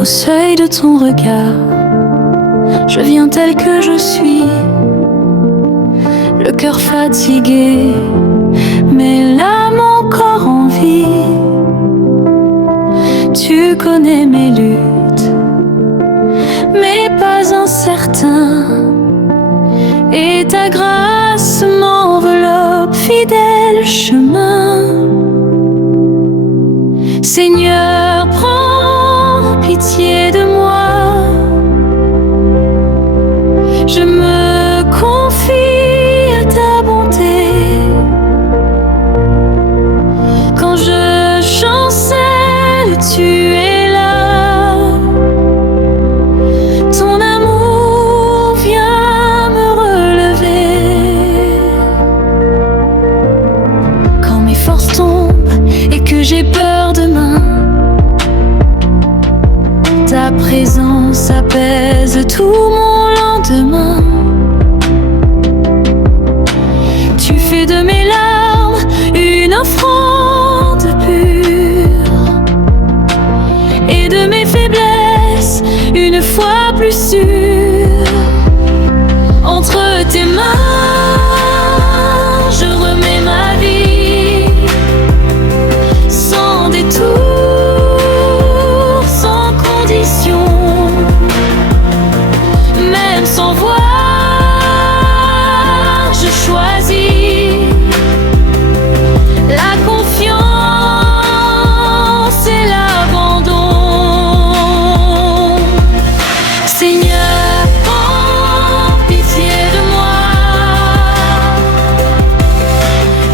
Au seuil de ton regard, je viens tel que je suis, le cœur fatigué, mais l'âme encore en vie. Tu connais mes luttes, mais pas incertain, et ta grâce m'enveloppe, fidèle chemin. Seigneur, prends pitié de moi, je me confie à ta bonté. Quand je chancelle, tu es là, ton amour vient me relever. Quand mes forces tombent et que j'ai peur demain, ta présence apaise tout mon lendemain. Tu fais de mes larmes une offrande pure, et de mes faiblesses une foi plus sûre. Entre tes mains, je remets ma vie, sans détour, sans condition, même sans voir, je choisis la confiance et l'abandon. Seigneur, prends pitié de moi,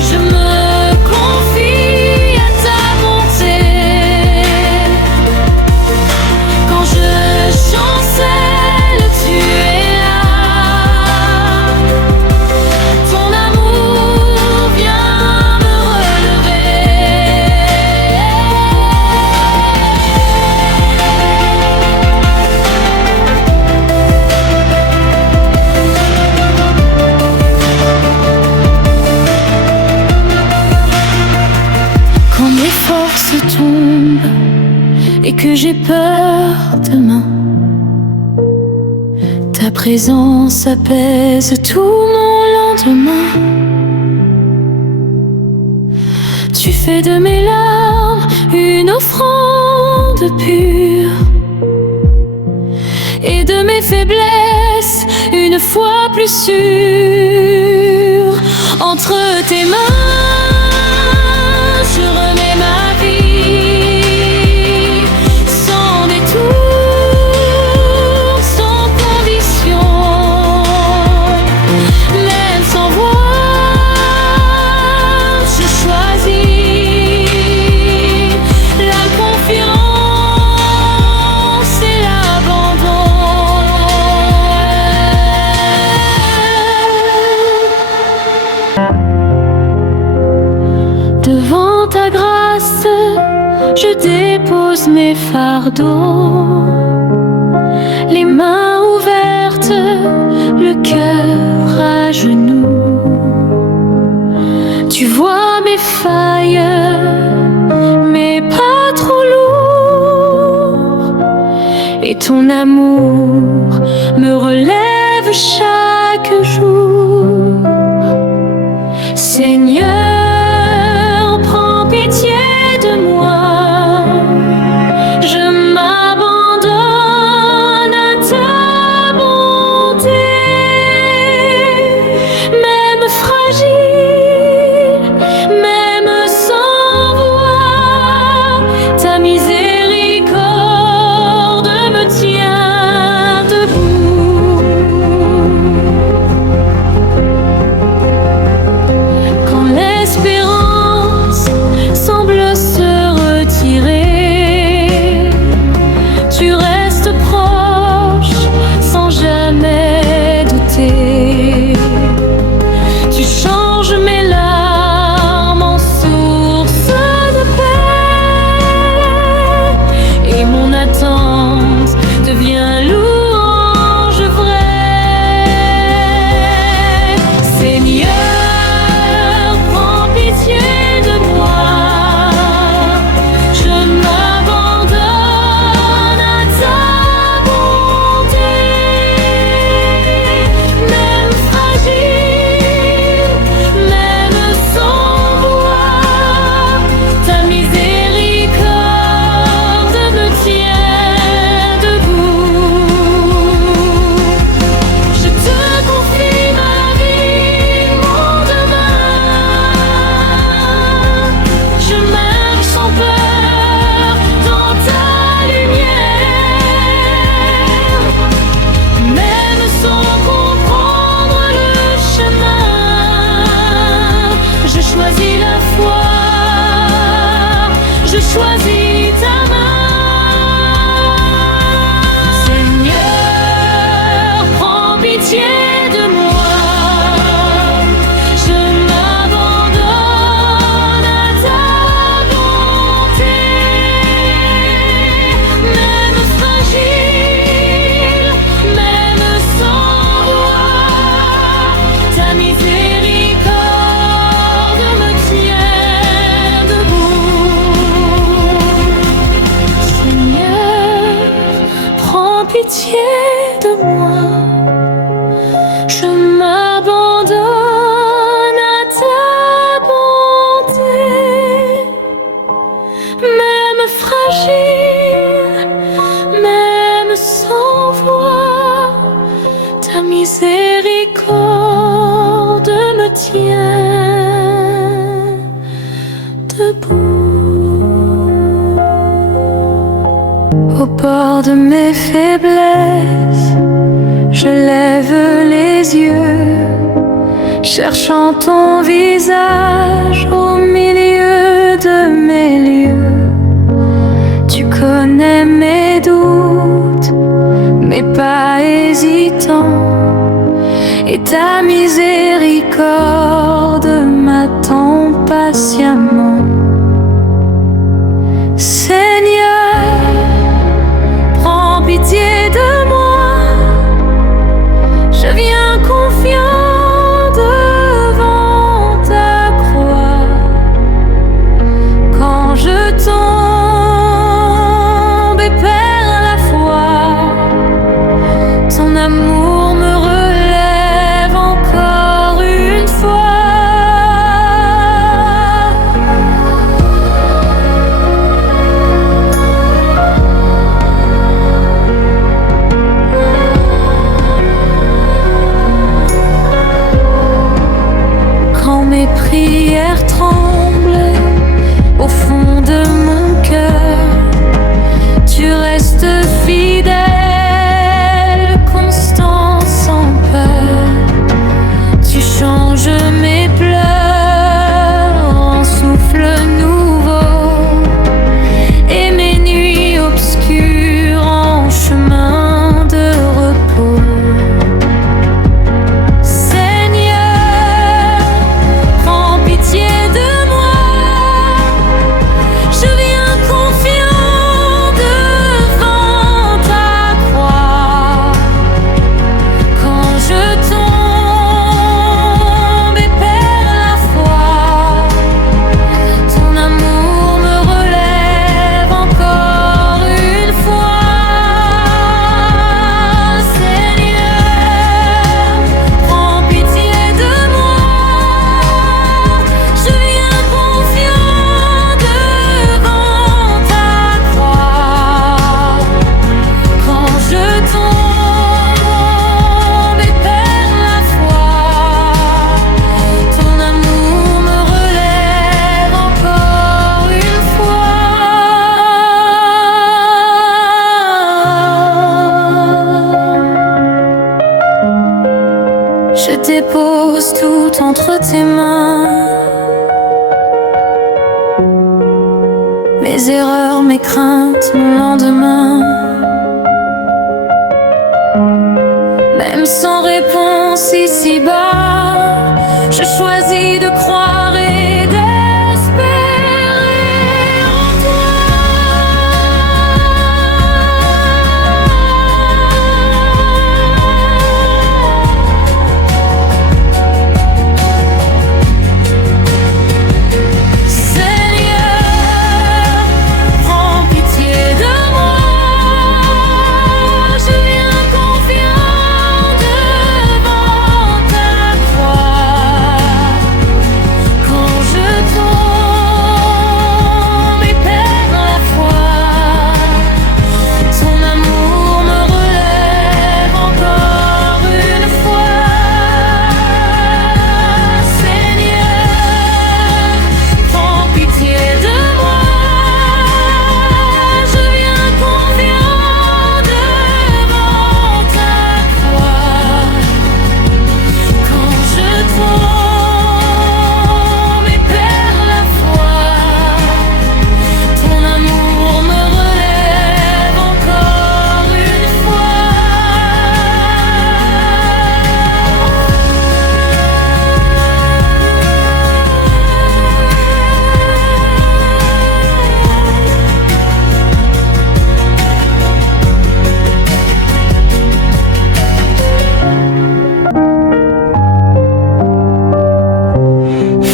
je me confie à ta bonté. Quand je chancelle, tu es là, ton amour vient me relever. Quand mes forces tombent et que j'ai peur demain, ta présence apaise tout mon lendemain. Tu fais de mes larmes une offrande pure, et de mes faiblesses une foi plus sûre. Entre tes mains, je remets ma vie, sans détour, sans condition, même sans voir, je choisis la confiance et l'abandon. Devant ta grâce, je dépose mes fardeaux, les mains ouvertes, le cœur à genoux. Tu vois mes failles, mais pas trop lourd, et ton amour me relève chaque jour. Seigneur, prends pitié de moi, je m'abandonne à ta bonté. Même fragile, même sans voix, ta miséricorde me tient debout. fort de mes faiblesses, je lève les yeux, cherchant ton visage au milieu de mes lieux. Tu connais mes doutes, mes pas hésitants, et ta miséricorde m'attend patiemment. Seigneur, prends pitié de moi, je viens confiant devant ta croix. Quand je tombe et perds la foi, ton amour me relève encore une fois. Mes prières tremblent au fond de mon cœur. Tu restes fidèle, constant, sans peur. Tu changes mes pleurs en souffle nouveau, et mes nuits obscures en chemin de repos. Je dépose tout entre tes mains, mes erreurs, mes craintes, mon lendemain. Même sans réponse ici-bas, je choisis de croire et d'espérer en toi.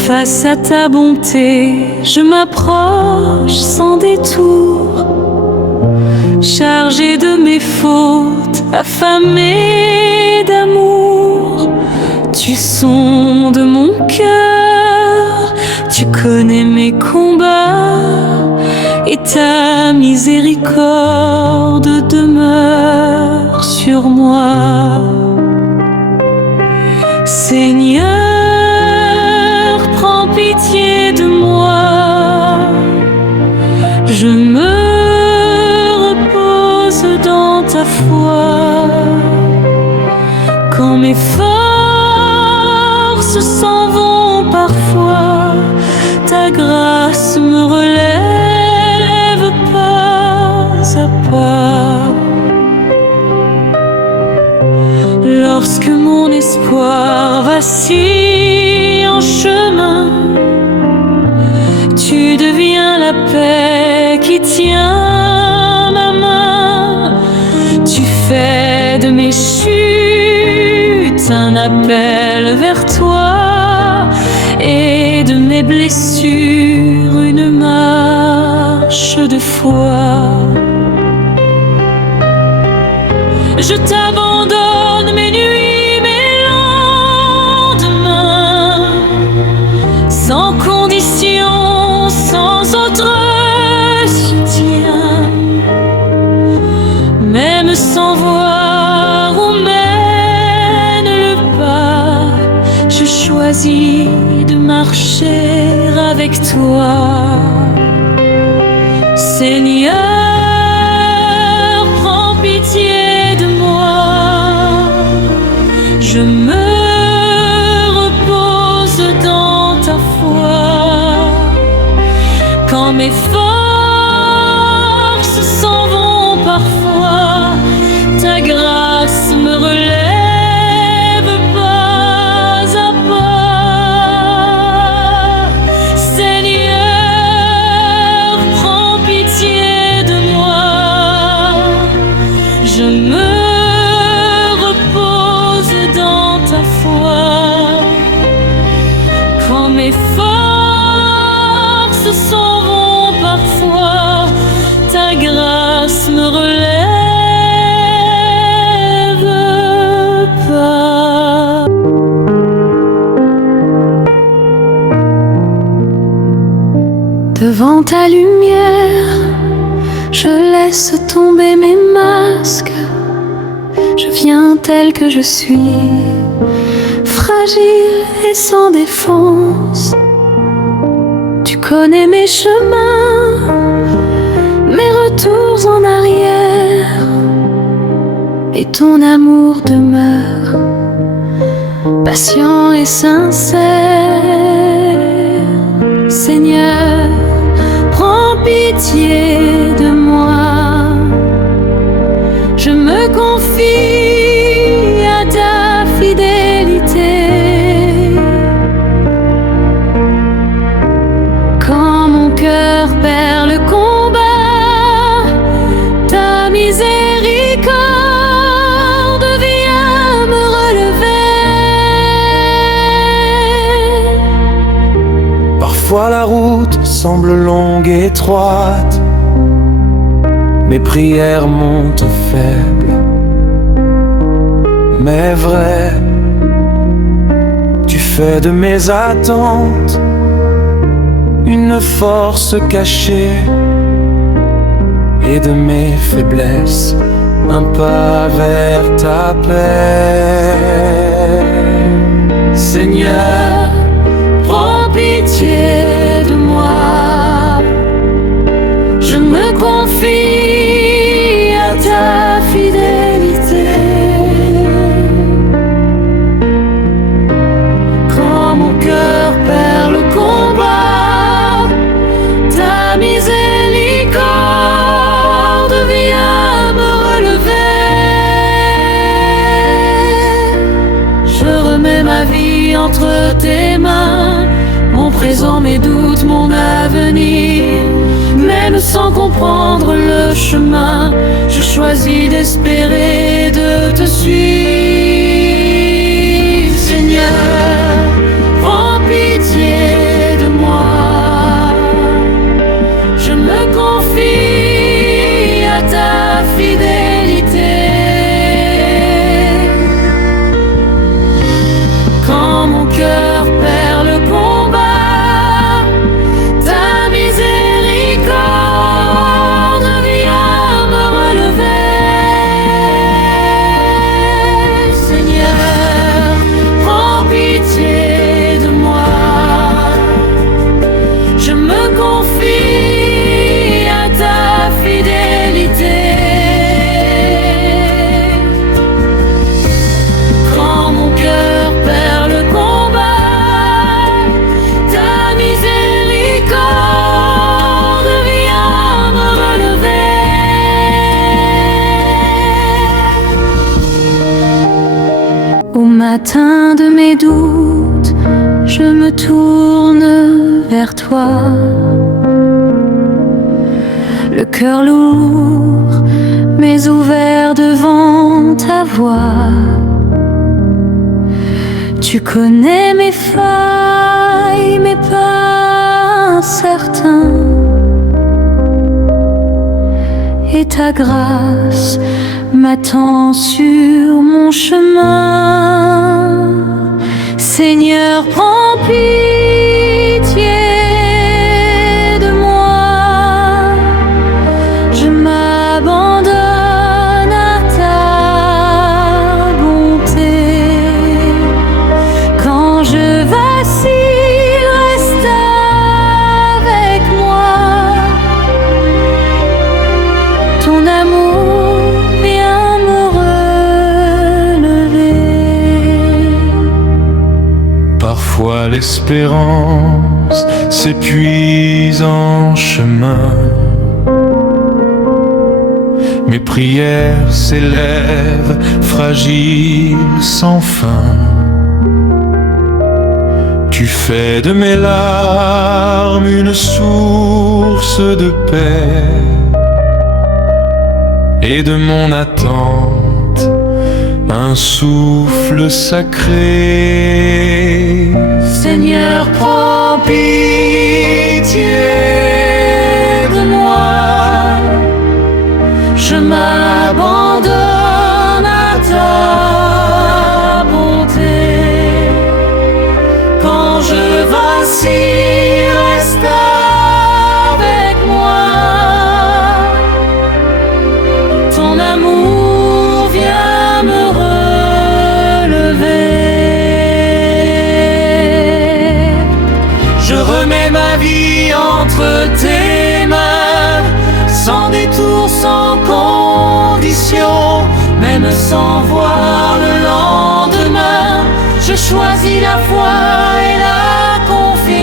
Face à ta bonté, je m'approche sans détour, chargé de mes fautes, affamé d'amour. Tu sondes mon cœur, tu connais mes combats, et ta miséricorde demeure sur moi. Seigneur, prends pitié de moi, je me repose la paix qui tient ma main. Tu fais de mes chutes un appel vers toi, et de mes blessures une marche de foi. Je t'abandonne mes nuits, mes lendemains, sans condition, sans autre soutien. Même sans voir où mène le pas, je choisis de marcher avec toi. Seigneur, prends pitié de moi. Je me repose dans ta foi. Quand mes forces s'en vont parfois, ta grâce me relève pas à pas. Seigneur, prends pitié de moi. Je me repose dans ta foi. Quand mes forces s'en vont parfois, ta grâce me relève pas. Devant ta lumière, je laisse tomber mes masques. Je viens tel que je suis, fragile et sans défense. Tu connais mes chemins, mes retours en arrière, et ton amour demeure patient et sincère. Seigneur, prends pitié de moi. Je me confie à ta fidélité. Quand mon cœur perd le combat, ta miséricorde vient me relever. Parfois la route semble longue et étroite, mes prières montent faibles, mais vrai. Tu fais de mes attentes une force cachée, et de mes faiblesses un pas vers ta paix. Seigneur, Prends pitié de moi. Je me confie à ta fidélité. Quand mon cœur perd le combat, ta miséricorde vient me relever. Je remets ma vie entre tes mains, mon présent, mes doutes, mon avenir. Même sans comprendre le chemin, je choisis d'espérer, de te suivre. Seigneur, prends pitié de moi. Je me confie à ta fidélité. Quand mon cœur perd le combat, ta miséricorde vient me relever. Seigneur, prends pitié de moi. Je me confie à ta fidélité. Quand mon cœur perd le combat, ta miséricorde vient me relever. Au matin de mes doutes, je me tourne vers toi. cœur lourd, mais ouvert devant ta voix. Tu connais mes failles, mes pas incertains, et ta grâce m'attend sur mon chemin. Seigneur, prends pitié de moi, je m'abandonne à ta bonté. Quand je vacille, reste avec moi. Ton amour vient me relever. Parfois l'espérance s'épuise en chemin. Mes prières s'élèvent, fragiles, sans fin. Tu fais de mes larmes une source de paix, et de mon attente un souffle sacré. Seigneur, prends pitié de moi, je m'abandonne à ta bonté. Quand je vacille, reste avec moi. Ton amour vient me relever. Je remets ma vie entre tes mains, sans détour, sans condition, même sans voir le lendemain. Je choisis la foi et la confiance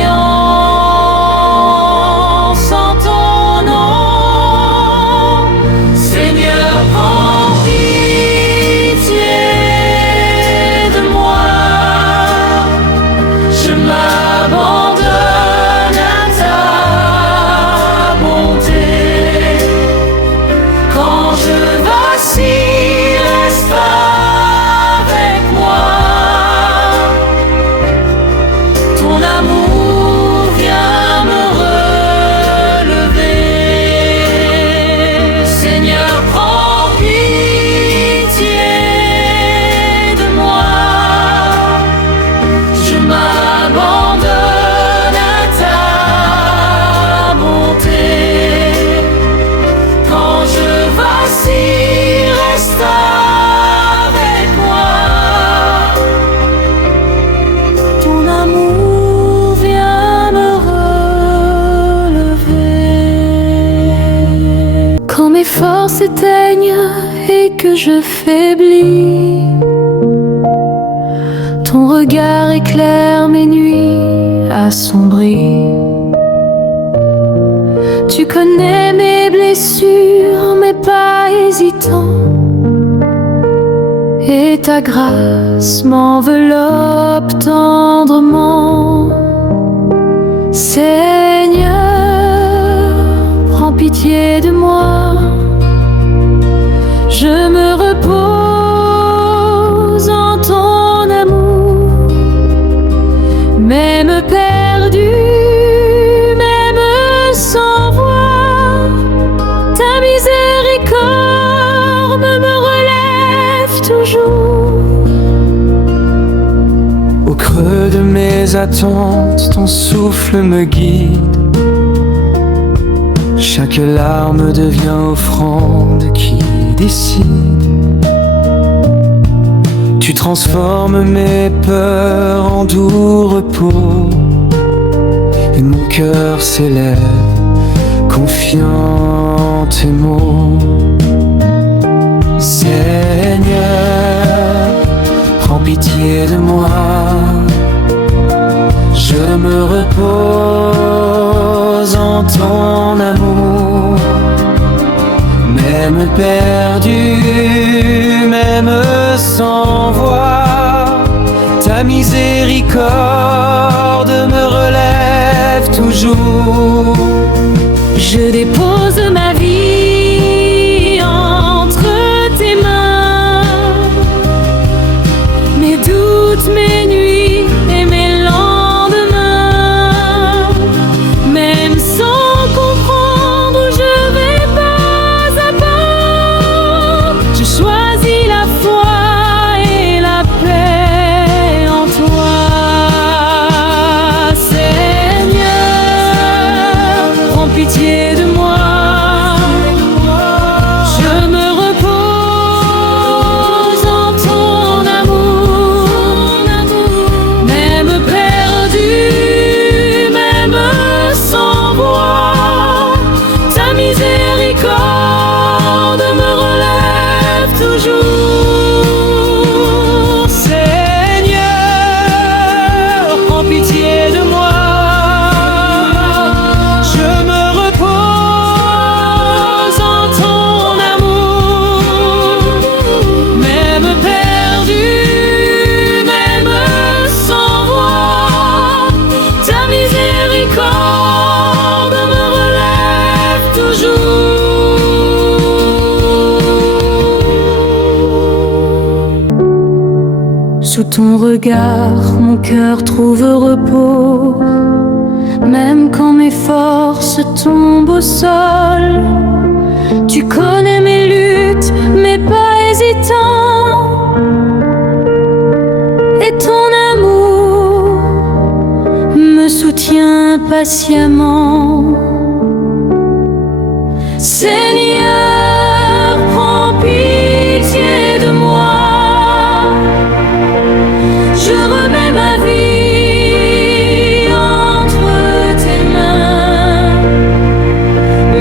en ton nom. Seigneur, prends pitié de moi, je m'abandonne à ta bonté. Quand je vacille, reste avec moi. Ton amour vient me relever. Seigneur, prends pitié de moi, je m'abandonne à ta bonté. Quand je vacille, reste avec moi. Ton amour vient me relever. Quand mes forces s'éteignent et que je faiblis, ton regard éclaire mes nuits assombries. Tu connais mes blessures, mes pas hésitants, et ta grâce m'enveloppe tendrement. Seigneur, prends pitié de moi, je me repose en ton amour. Même perdu, même sans voix, ta miséricorde me relève toujours. Au creux de mes attentes, ton souffle me guide. Chaque larme devient offrande qui décide. Tu transformes mes peurs en doux repos, et mon cœur s'élève, confiant tes mots. Seigneur, prends pitié de moi, je me repose en ton amour. Même perdu, même sans voix, ta miséricorde me relève toujours. Je dépose ma vie pitié de moi. Je me repose en ton amour, même perdu, même sans voix, ta miséricorde me relève toujours. Seigneur, prends pitié de moi. Sous ton regard, mon cœur trouve repos, même quand mes forces tombent au sol. Tu connais mes luttes, mes pas hésitants, et ton amour me soutient patiemment. Seigneur, prends pitié de moi. Je remets ma vie entre tes mains,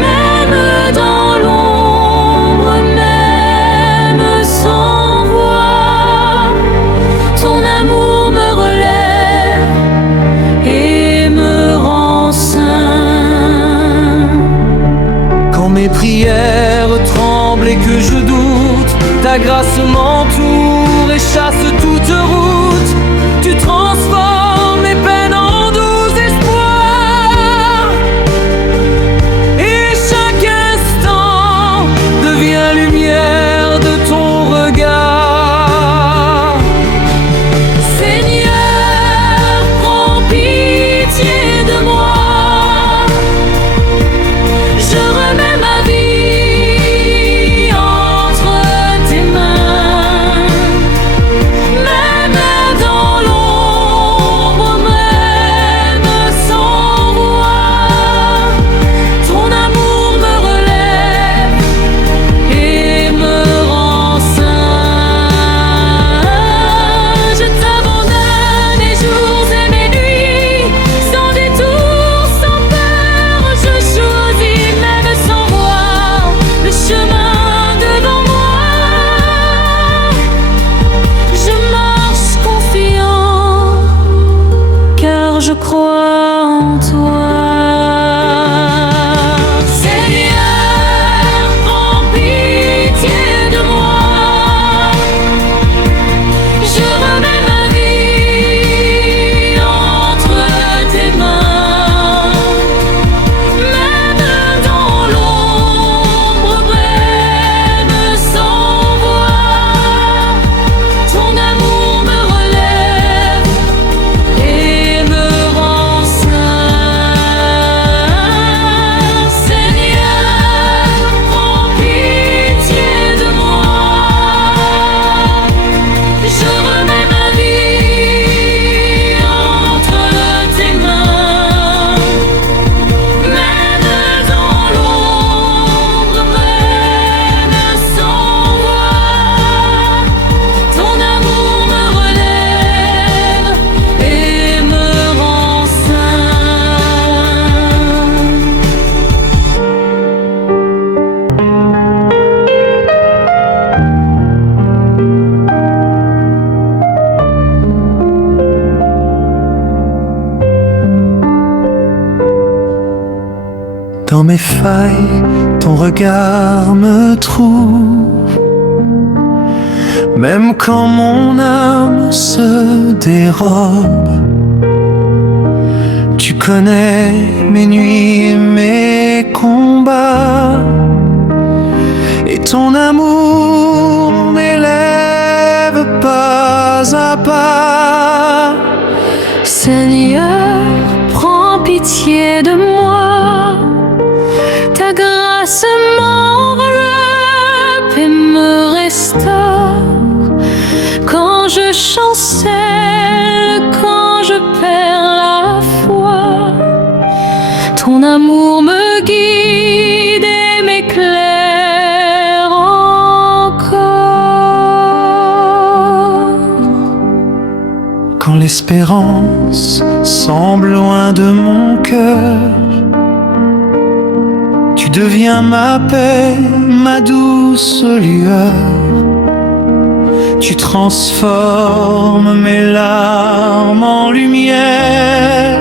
même dans l'ombre, même sans voix, ton amour me relève et me rend saint. Quand mes prières tremblent et que je doute, ta grâce m'entoure et chasse toute route. Tu transformes mes peines en doux espoirs, et chaque instant devient lumière de ton regard. Seigneur, prends pitié de moi. Je remets ma vie entre tes mains, même dans l'ombre, même sans voix, ton amour me relève et me rend saint. Je t'abandonne les jours et mes nuits, sans détour, sans peur, je choisis même sans voir le chemin devant moi. Je marche confiant, car je crois en toi. Seigneur, prends pitié de moi. Je remets ma vie entre tes mains, même dans l'ombre, même sans voix, ton amour me relève et me rend saint. Seigneur, prends pitié de moi. Je remets ma vie entre tes mains, même dans l'ombre, même sans voix, ton amour me relève et me rend Dans mes failles, ton regard me trouve, même quand mon âme se dérobe. Tu connais mes nuits et mes combats, et ton amour m'élève pas à pas. Seigneur, prends pitié de moi. Ta grâce m'enveloppe et me restaure. Quand je chancelle, quand je perds la foi, ton amour me guide et m'éclaire encore. Quand l'espérance semble loin de mon cœur, tu deviens ma paix, ma douce lueur. Tu transformes mes larmes en lumière,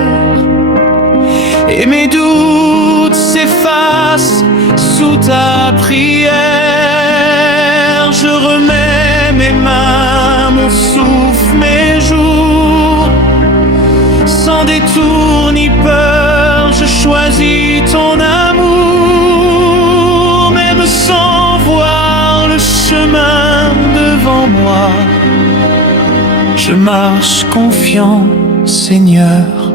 et mes doutes s'effacent sous ta prière. Je remets mes mains, mon souffle, mes jours, sans détour ni peur, je choisis ton amour. Même sans voir le chemin devant moi, je marche confiant, Seigneur,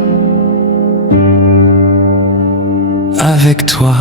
avec toi.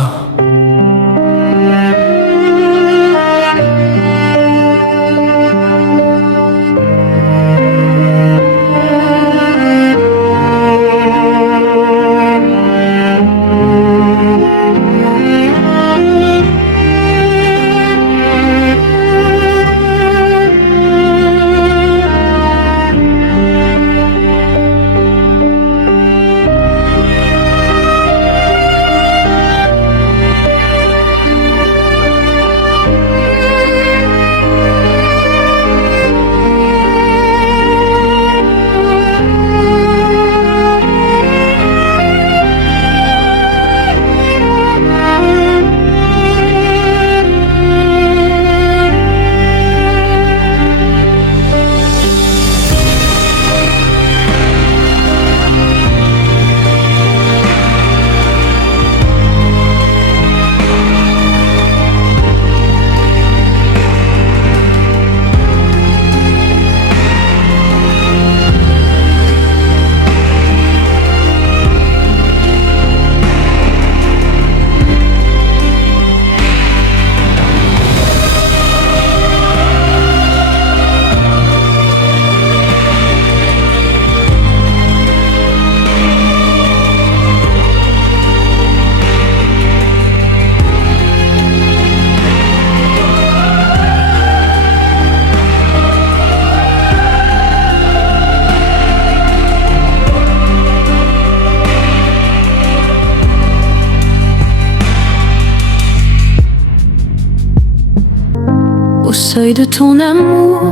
Au seuil de ton amour,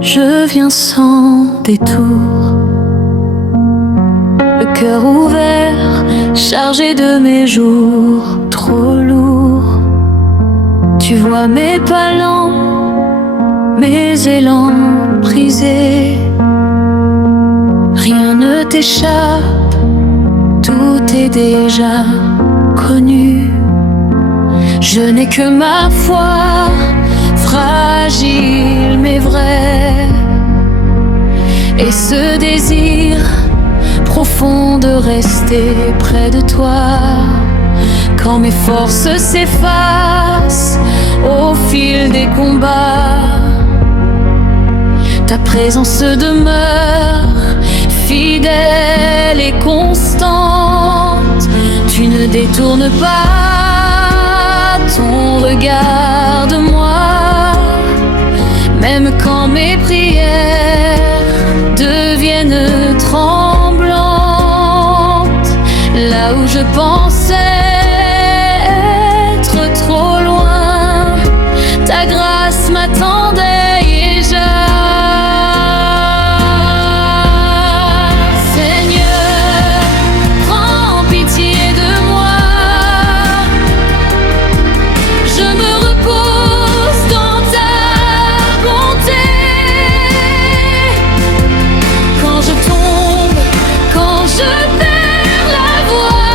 je viens sans détour, le cœur ouvert, chargé de mes jours trop lourds. Tu vois mes pas lents, mes élans brisés. Rien ne t'échappe, tout est déjà connu. Je n'ai que ma foi, fragile mais vrai, et ce désir profond de rester près de toi. Quand mes forces s'effacent au fil des combats, ta présence demeure fidèle et constante. Tu ne détournes pas ton regard de moi, même quand mes prières deviennent tremblantes. Là où je pensais être trop loin, ta grâce m'attendait déjà. Seigneur, prends pitié de moi. Je me repose dans ta bonté. Quand je tombe, quand je perds la voie,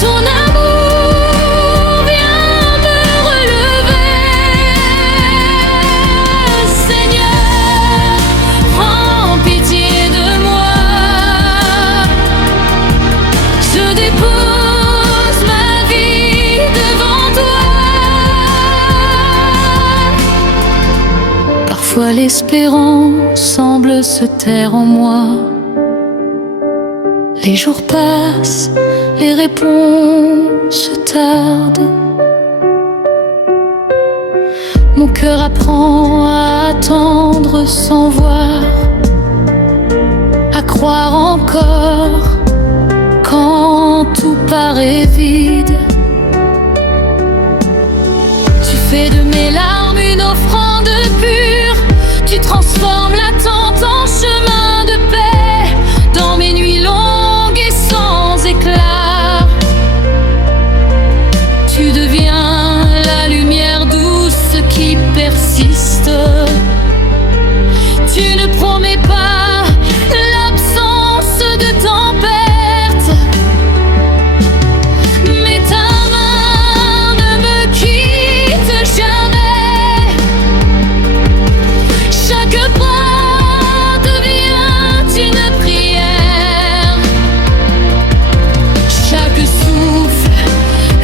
ton amour vient me relever. Seigneur, prends pitié de moi. Je dépose ma vie devant toi. Parfois l'espérance semble se taire en moi. Les jours passent, les réponses tardent. Mon cœur apprend à attendre sans voir, à croire encore quand tout paraît vide. Tu fais de mes larmes une offrande pure, tu transformes l'attente en chemin de paix. Dans mes nuits longues et sans éclat, tu deviens la lumière douce qui persiste. Tu ne promets pas l'absence de tempête, mais ta main ne me quitte jamais. Chaque pas devient une prière, chaque souffle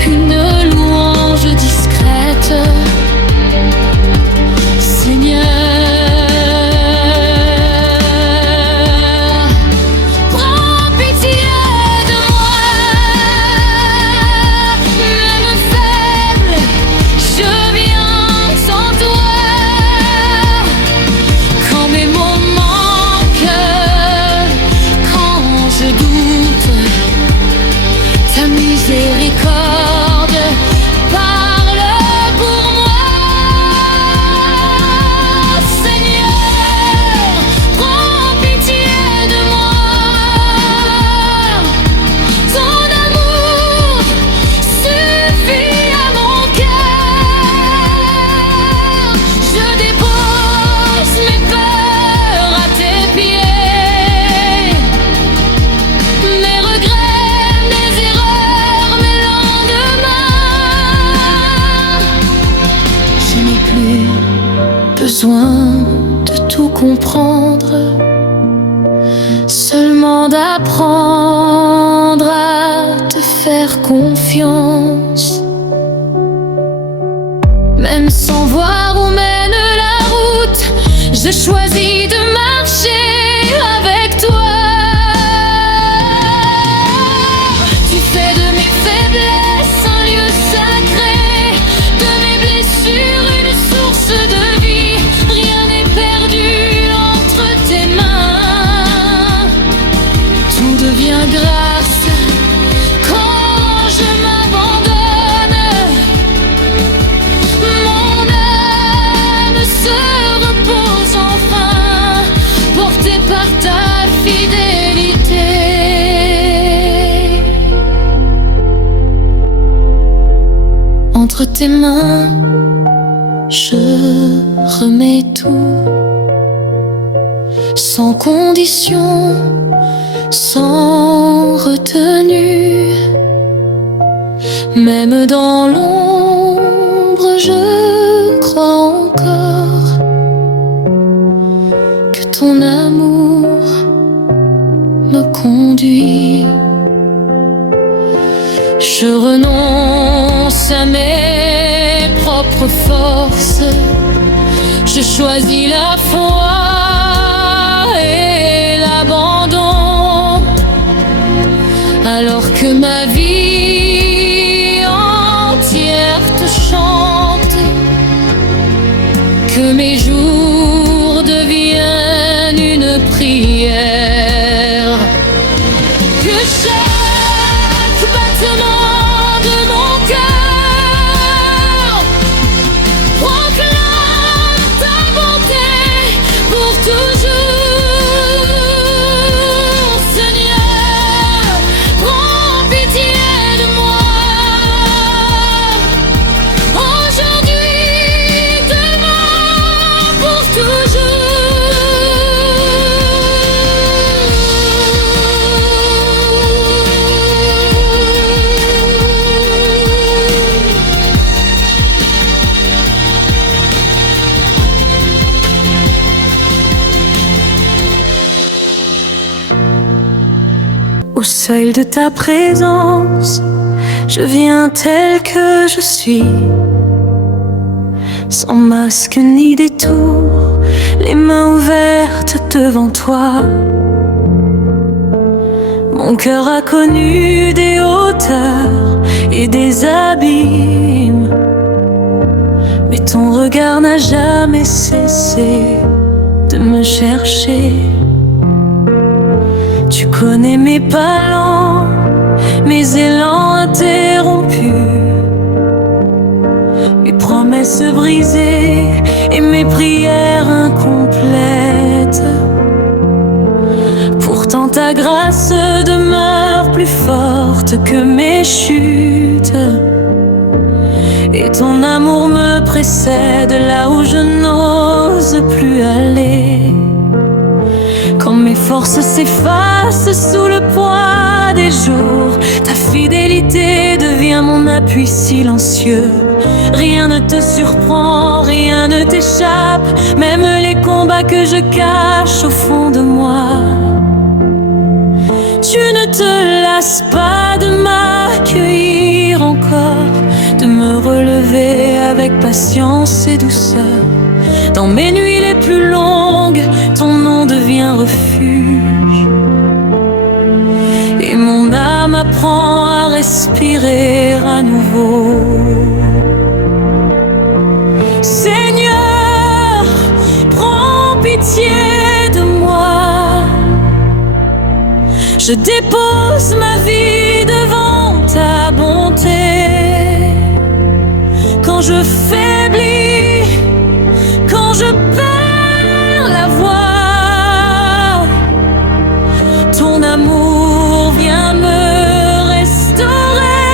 une louange discrète. Seigneur, prends pitié de moi. Même faible, je viens sans toi. Quand mes mots manquent, quand je doute, ta miséricorde parle pour moi. Seigneur, prends pitié de moi. Ton amour suffit à mon cœur. Je dépose mes peurs à tes pieds, mes regrets, mes erreurs, mes lendemains. Je n'ai plus besoin de tout comprendre, seulement d'apprendre à te faire confiance. Même sans voir où mène la route, je choisis de marcher avec toi. Tu fais de mes faiblesses un lieu sacré, de mes blessures une source de vie. Rien n'est perdu entre tes mains, tout devient grâce quand je m'abandonne. Mon âme se repose enfin, portée par ta fidélité. Entre tes mains, je remets tout, sans condition, sans retenue. Même dans l'ombre, je crois encore que ton amour me conduit. Je renonce à mes propres forces, je choisis la foi et l'abandon, alors que ma vie entière te chante, que mes jours deviennent une prière, que chaque battement de mon cœur proclame ta bonté pour toujours. Seigneur, prends pitié de moi. Aujourd'hui, demain, pour Au seuil de ta présence, je viens tel que je suis, sans masque ni détour, les mains ouvertes devant toi. Mon cœur a connu des hauteurs et des abîmes, mais ton regard n'a jamais cessé de me chercher. Tu connais mes pas lents, mes élans interrompus, mes promesses brisées et mes prières incomplètes. Pourtant ta grâce demeure plus forte que mes chutes, et ton amour me précède là où je n'ose plus aller. Quand mes forces s'effacent sous le poids des jours, ta fidélité devient mon appui silencieux. Rien ne te surprend, rien ne t'échappe, même les combats que je cache au fond de moi. Tu ne te lasses pas de m'accueillir encore, de me relever avec patience et douceur. Dans mes nuits les plus longues, ton nom devient refuge, et mon âme apprend à respirer à nouveau. Seigneur, prends pitié de moi. Je dépose ma vie devant ta bonté. Quand je faiblis, quand je perds la voix, ton amour vient me restaurer.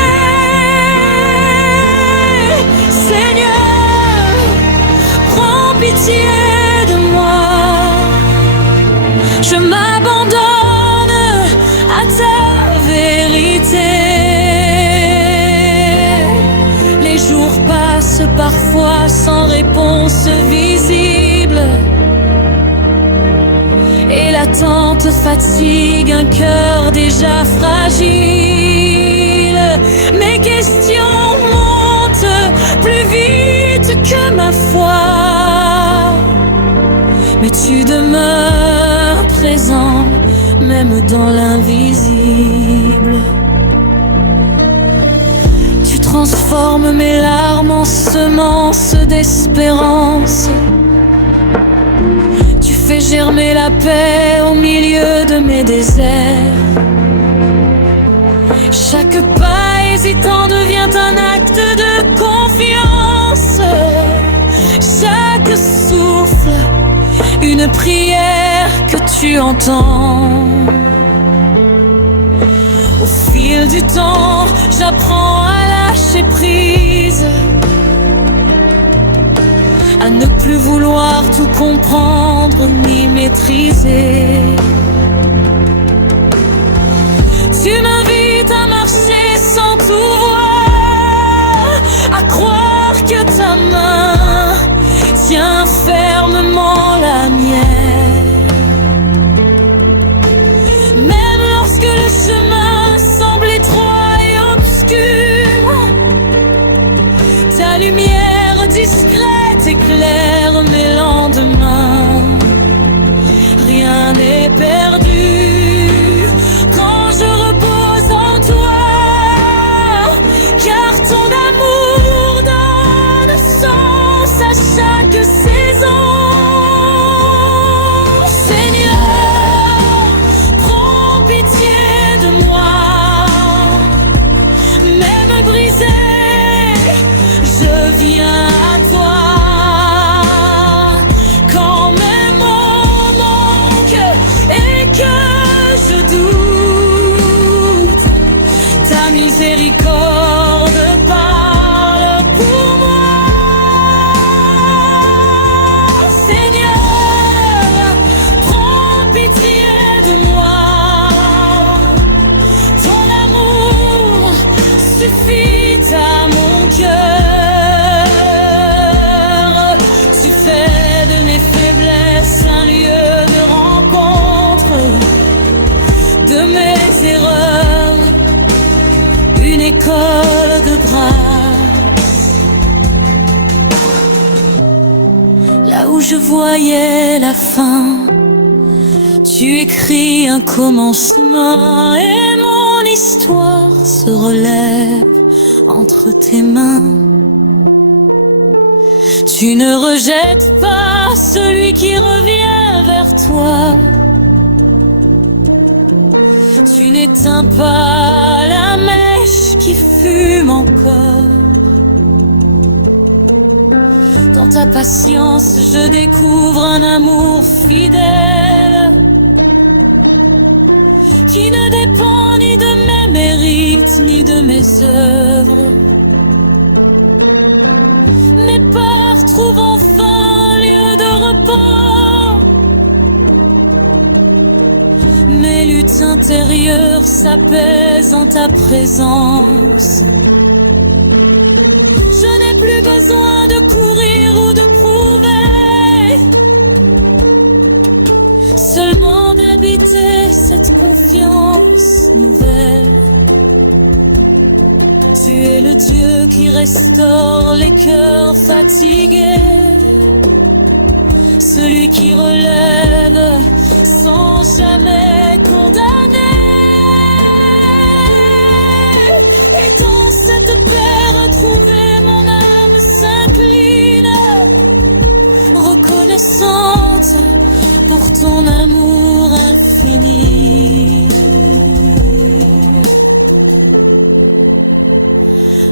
Seigneur, prends pitié de moi. Je m'abandonne à ta vérité. Les jours passent parfois sans réponse visible, et l'attente fatigue un cœur déjà fragile. Mes questions montent plus vite que ma foi, mais tu demeures présent même dans l'invisible. Tu transformes mes larmes en semences d'espérance. Tu fais germer la paix au milieu de mes déserts. Chaque pas hésitant devient un acte de confiance. Chaque souffle, une prière que tu entends. Au fil du temps, j'apprends à lâcher prise, à ne plus vouloir tout comprendre ni maîtriser. Tu m'invites à marcher sans tout voir, à croire que ta main tient fermement la mienne. Même lorsque le chemin semble étroit et obscur, ta lumière discrète éclaire mes lendemains. Rien n'est perdu quand je repose en toi, car ton amour donne sens à chaque saison. Seigneur, prends pitié de moi. Même brisé, je viens à toi. Quand mes mots manquent et que je doute, ta miséricorde parle pour moi. Seigneur, prends pitié de moi. Ton amour suffit à mon cœur. Tu fais de mes faiblesses un lieu de rencontre, de mes erreurs une école de grâce. Là où je voyais la fin, Tu écris un commencement et mon histoire se relève entre tes mains. Tu ne rejettes pas celui qui revient vers toi. Tu n'éteins pas la mèche qui fume encore. Dans ta patience, je découvre un amour fidèle qui ne dépend ni de mes mérites ni de mes œuvres. Mes peurs trouvent enfin lieu de repos. Mes luttes intérieures s'apaisent en ta présence. Je n'ai plus besoin de courir ou de prouver, seulement d'habiter cette confiance nouvelle. Tu es le Dieu qui restaure les cœurs fatigués, celui qui relève sans jamais condamner. Et dans cette paix retrouvée, mon âme s'incline, reconnaissante pour ton amour infini.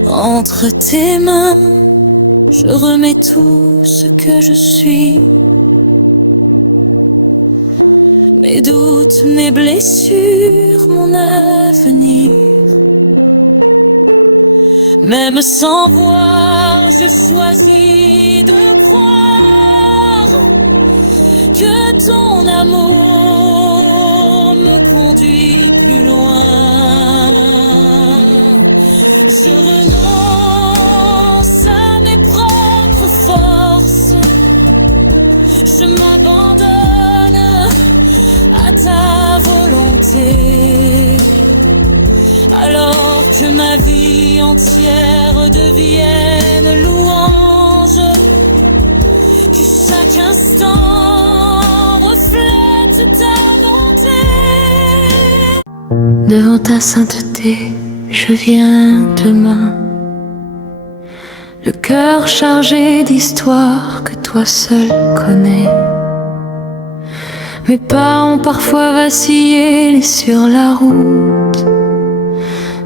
Entre tes mains, je remets tout ce que je suis. Mes doutes, mes blessures, mon avenir. Même sans voir, je choisis de croire que ton amour me conduit plus loin. Je renonce à mes propres forces, je m'abandonne à ta volonté, alors que ma vie entière devienne louange, que chaque instant reflète ta bonté. Devant ta sainteté, je viens demain, le cœur chargé d'histoires que toi seul connais. Mes pas ont parfois vacillé sur la route,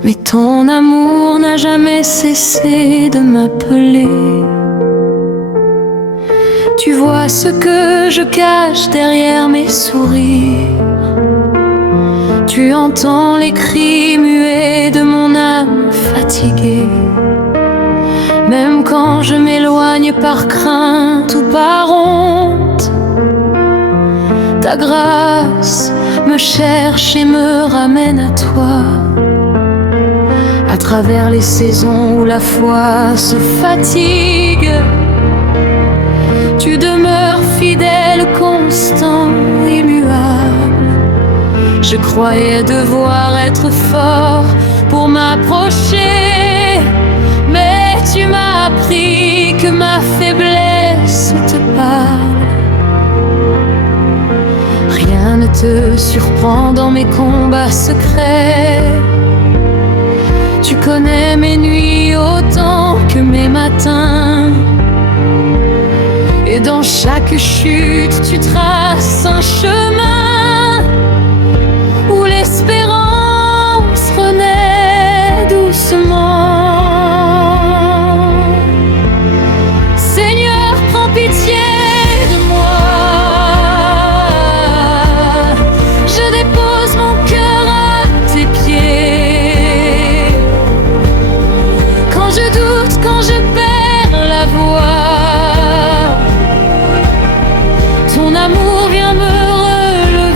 mais ton amour n'a jamais cessé de m'appeler. Tu vois ce que je cache derrière mes sourires. Tu entends les cris muets de mon âme fatiguée. Même quand je m'éloigne par crainte ou par honte, ta grâce me cherche et me ramène à toi. À travers les saisons où la foi se fatigue, tu demeures fidèle, constant, immuable. Je croyais devoir être fort pour m'approcher, mais tu m'as appris que ma faiblesse te parle. Rien ne te surprend dans mes combats secrets. Tu connais mes nuits autant que mes matins. Et dans chaque chute, tu traces un chemin où l'espérance renaît doucement. Seigneur, prends pitié de moi. Je dépose mon cœur à tes pieds. Quand je doute, quand je perds la voie, ton amour vient me relever.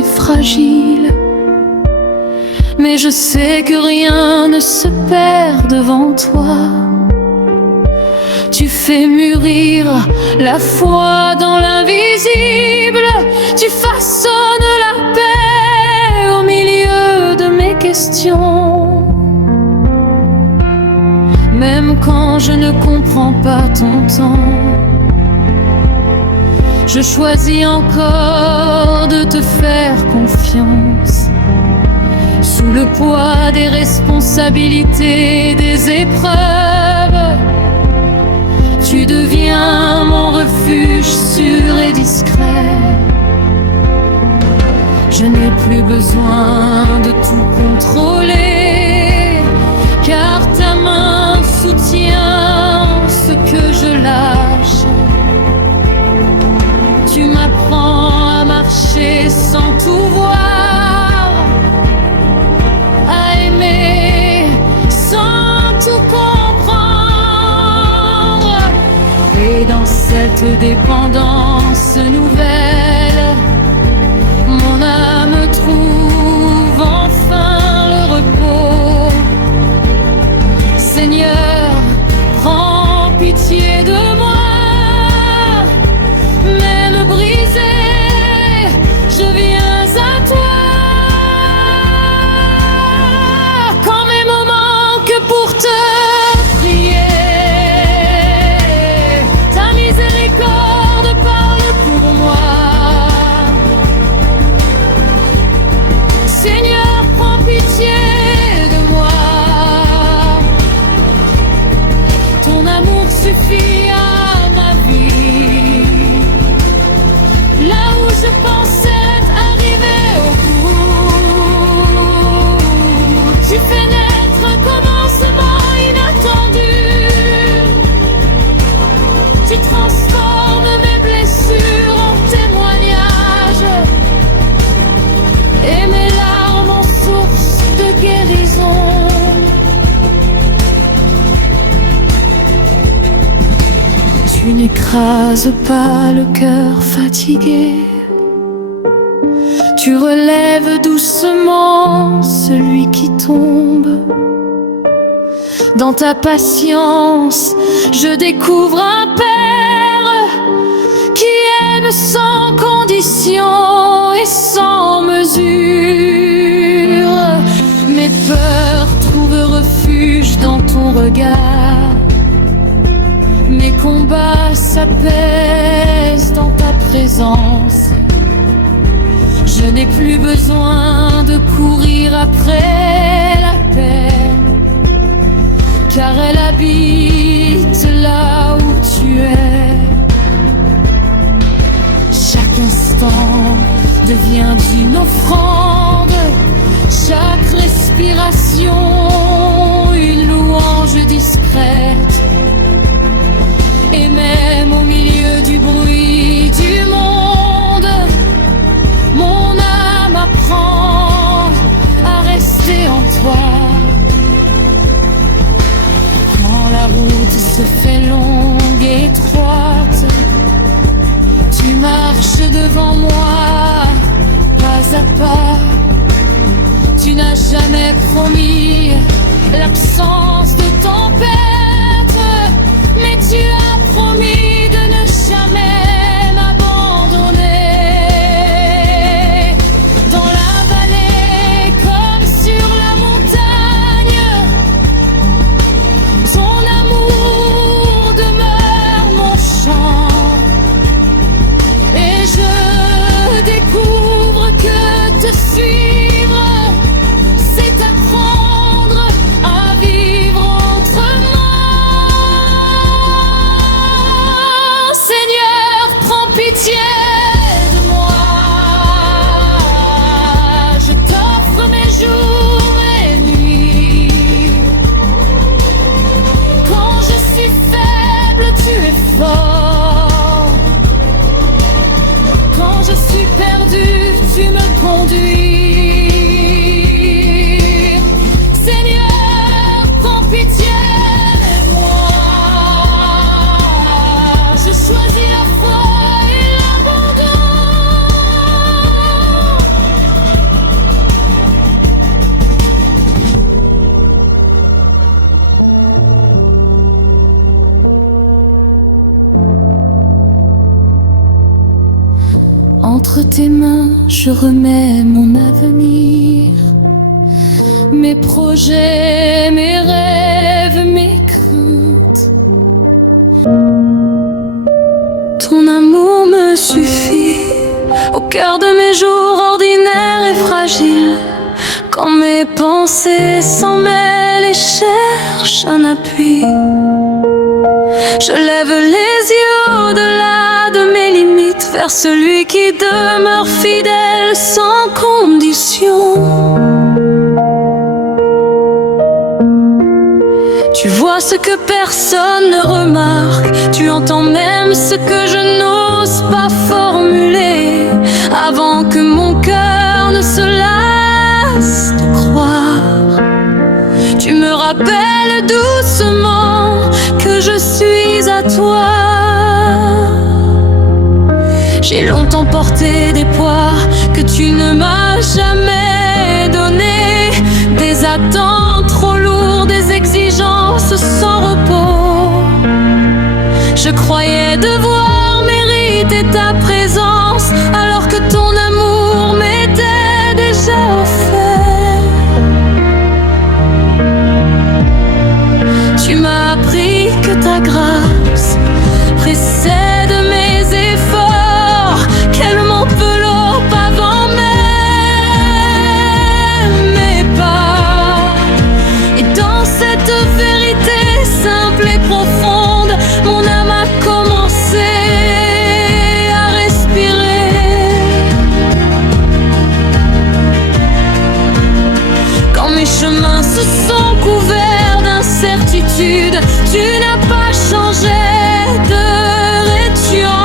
est fragile. Mais je sais que rien ne se perd devant toi. Tu fais mûrir la foi dans l'invisible. Tu façonnes la paix au milieu de mes questions. Même quand je ne comprends pas ton temps, je choisis encore de te faire confiance. Sous le poids des responsabilités, des épreuves, tu deviens mon refuge sûr et discret. Je n'ai plus besoin de tout contrôler, car ta main soutient ce que je lâche. Tu m'apprends à marcher sans tout voir, à aimer sans tout comprendre. Et dans cette dépendance nouvelle, mon âme trouve enfin le repos. Seigneur, prends pitié de moi. Même brisé, je viens à toi. Quand mes moments que pour te prier, ta miséricorde parle pour moi. Seigneur, prends pitié de moi. Ton amour suffit à ma vie. Là où je pensais arriver au bout, tu fais naître un commencement inattendu. Tu transformes mes blessures en témoignages et mes larmes en source de guérison. Tu n'écrases pas le cœur fatigué. Tu relèves doucement celui qui tombe. Dans ta patience, je découvre un Père qui aime sans condition et sans mesure. Mes peurs trouvent refuge dans ton regard. Mes combats s'apaisent dans ta présence. Je n'ai plus besoin de courir après la paix, car elle habite là où tu es. Chaque instant devient une offrande, chaque respiration une louange discrète. Et même au milieu du bruit du monde, mon âme apprend à rester en toi. Quand la route se fait longue et étroite, tu marches devant moi, pas à pas. Tu n'as jamais promis l'absence de tempête, mais tu as promis de ne jamais m'abandonner. Dans la vallée comme sur la montagne, ton amour demeure mon chant. Et je découvre que te suivre, c'est apprendre à vivre tes mains, je remets mon avenir, mes projets, mes rêves, mes craintes. Ton amour me suffit au cœur de mes jours ordinaires et fragiles, quand mes pensées s'en mêlent et cherchent un appui. Je lève les yeux au-delà de mes limites, vers celui qui demeure fidèle sans condition. Tu vois ce que personne ne remarque, tu entends même ce que je n'ose pas formuler, avant que mon cœur ne se lasse de croire. Tu me rappelles doucement que je suis à toi. J'ai longtemps porté des poids que tu ne m'as jamais donnés, des attentes trop lourdes, des exigences sans repos. Je croyais devoir mériter ta présence, alors que ton amour m'était déjà offert. Tu m'as appris que ta grâce précède mes efforts, qu'elle m'enveloppe avant même mes pas. Et dans cette vérité simple et profonde, mon âme a commencé à respirer. Quand mes chemins se sont couverts d'incertitude, tu n'as pas changé de rétion.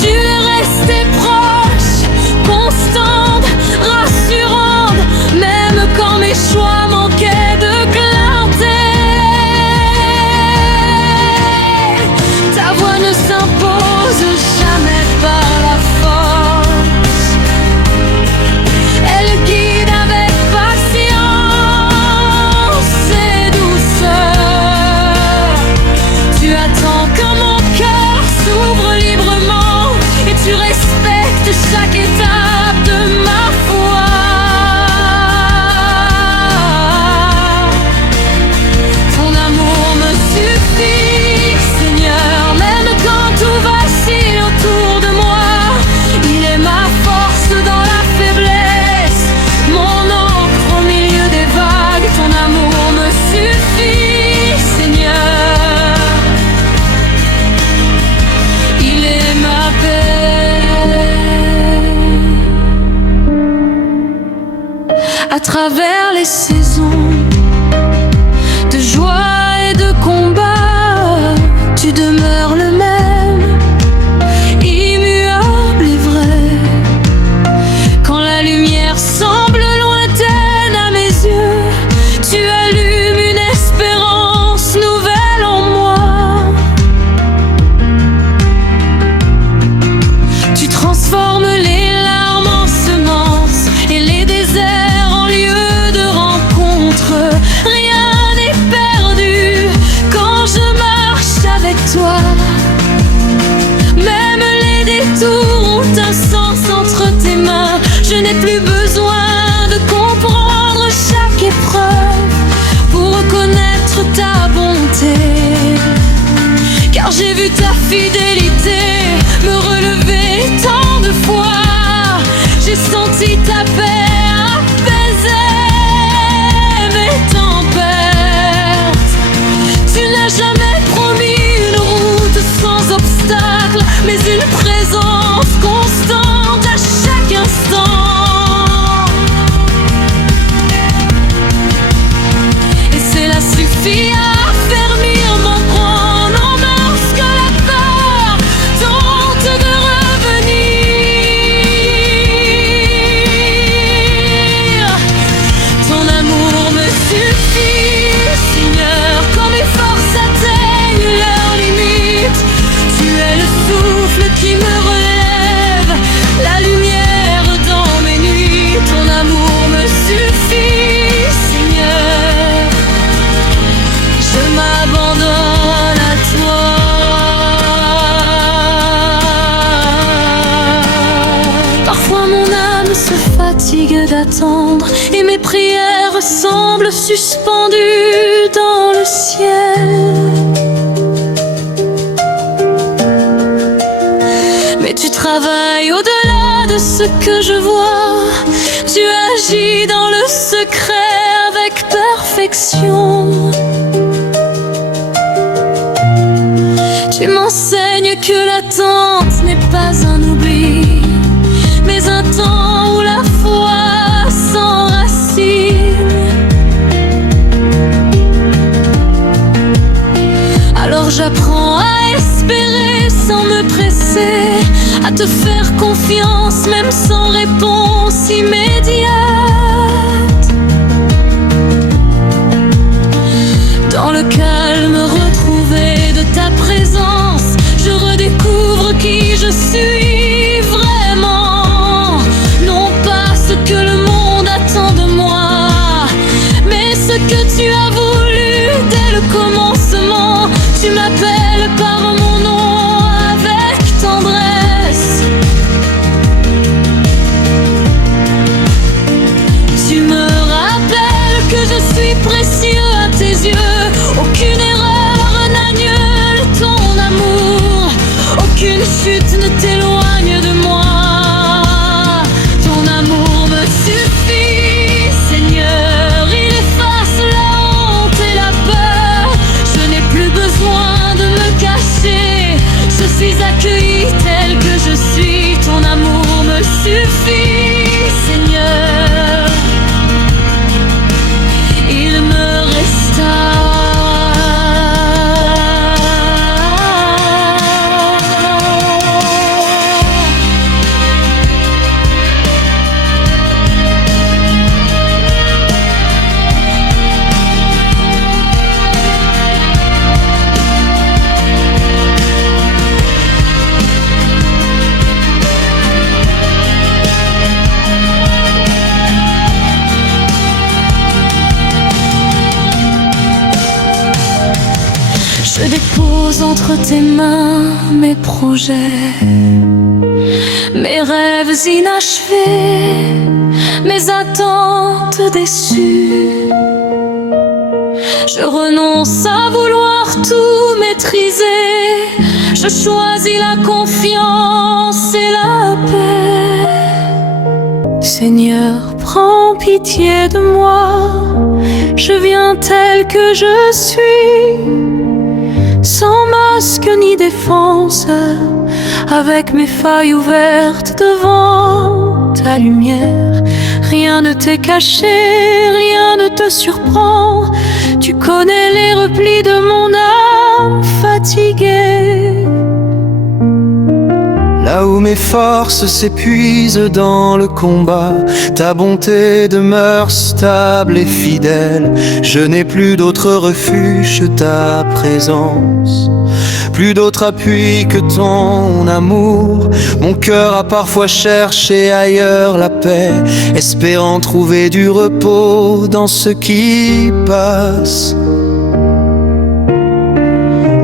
Tu es resté proche, constante, rassurante, même quand mes choix manquaient de clarté. Ta voix ne s'impose jamais par la force, elle guide avec patience et douceur. Tu attends que mon cœur s'ouvre librement et tu respectes chaque étape de ma foi. Ton amour me suffit, Seigneur, même quand tout vacille autour de moi. Il est ma force dans la faiblesse, mon encre au milieu des vagues. Ton amour me suffit, Seigneur. Il est ma paix. À travers les saisons de joie et de combat, tu demeures le même, immuable et vrai. Quand la lumière semble lointaine à mes yeux, tu allumes une espérance nouvelle en moi. Tu transformes les larmes en semences et les déserts en lieux de rencontre. Rien n'est perdu quand je marche avec toi. Même les détours ont un sens entre tes mains. Je n'ai plus besoin de comprendre chaque épreuve pour reconnaître ta bonté, car j'ai vu ta fidélité me relever tant de fois. J'ai senti ta paix apaiser mes tempêtes. Tu n'as jamais promis une route sans obstacle, mais une présence constante à chaque instant. Et cela suffit à affermir mon prendre en lorsque la peur tente de revenir. se fatigue d'attendre et mes prières semblent suspendues dans le ciel. Mais tu travailles au-delà de ce que je vois. Tu agis dans le secret avec perfection. Tu m'enseignes que l'attente n'est pas un oubli, mais un temps où la foi s'enracine. Alors j'apprends à espérer sans me presser, à te faire confiance même sans réponse immédiate. Dans le calme retrouvé de ta présence, je redécouvre qui je suis vraiment. Non pas ce que le monde attend de moi, mais ce que tu as voulu dès le commencement. Tu m'appelles par mon nom avec tendresse. Tu me rappelles que je suis précieux à tes yeux. Aucune erreur n'annule ton amour, aucune chute ne t'éloigne de moi. Ton amour me suffit, Seigneur, il efface la honte et la peur. Je n'ai plus besoin de me cacher, je suis accueillie telle que je suis. Ton amour me suffit, Seigneur, il me restaure. Je dépose entre tes mains mes projets, mes rêves inachevés, mes attentes déçues. Je renonce à vouloir tout maîtriser. Je choisis la confiance et la paix. Seigneur, prends pitié de moi. Je viens tel que je suis, sans masque ni défense, avec mes failles ouvertes devant ta lumière. Rien ne t'est caché, rien ne te surprend. Tu connais les replis de mon âme fatiguée. Là où mes forces s'épuisent dans le combat, ta bonté demeure stable et fidèle. Je n'ai plus d'autre refuge que ta présence, plus d'autre appui que ton amour. Mon cœur a parfois cherché ailleurs la paix, espérant trouver du repos dans ce qui passe.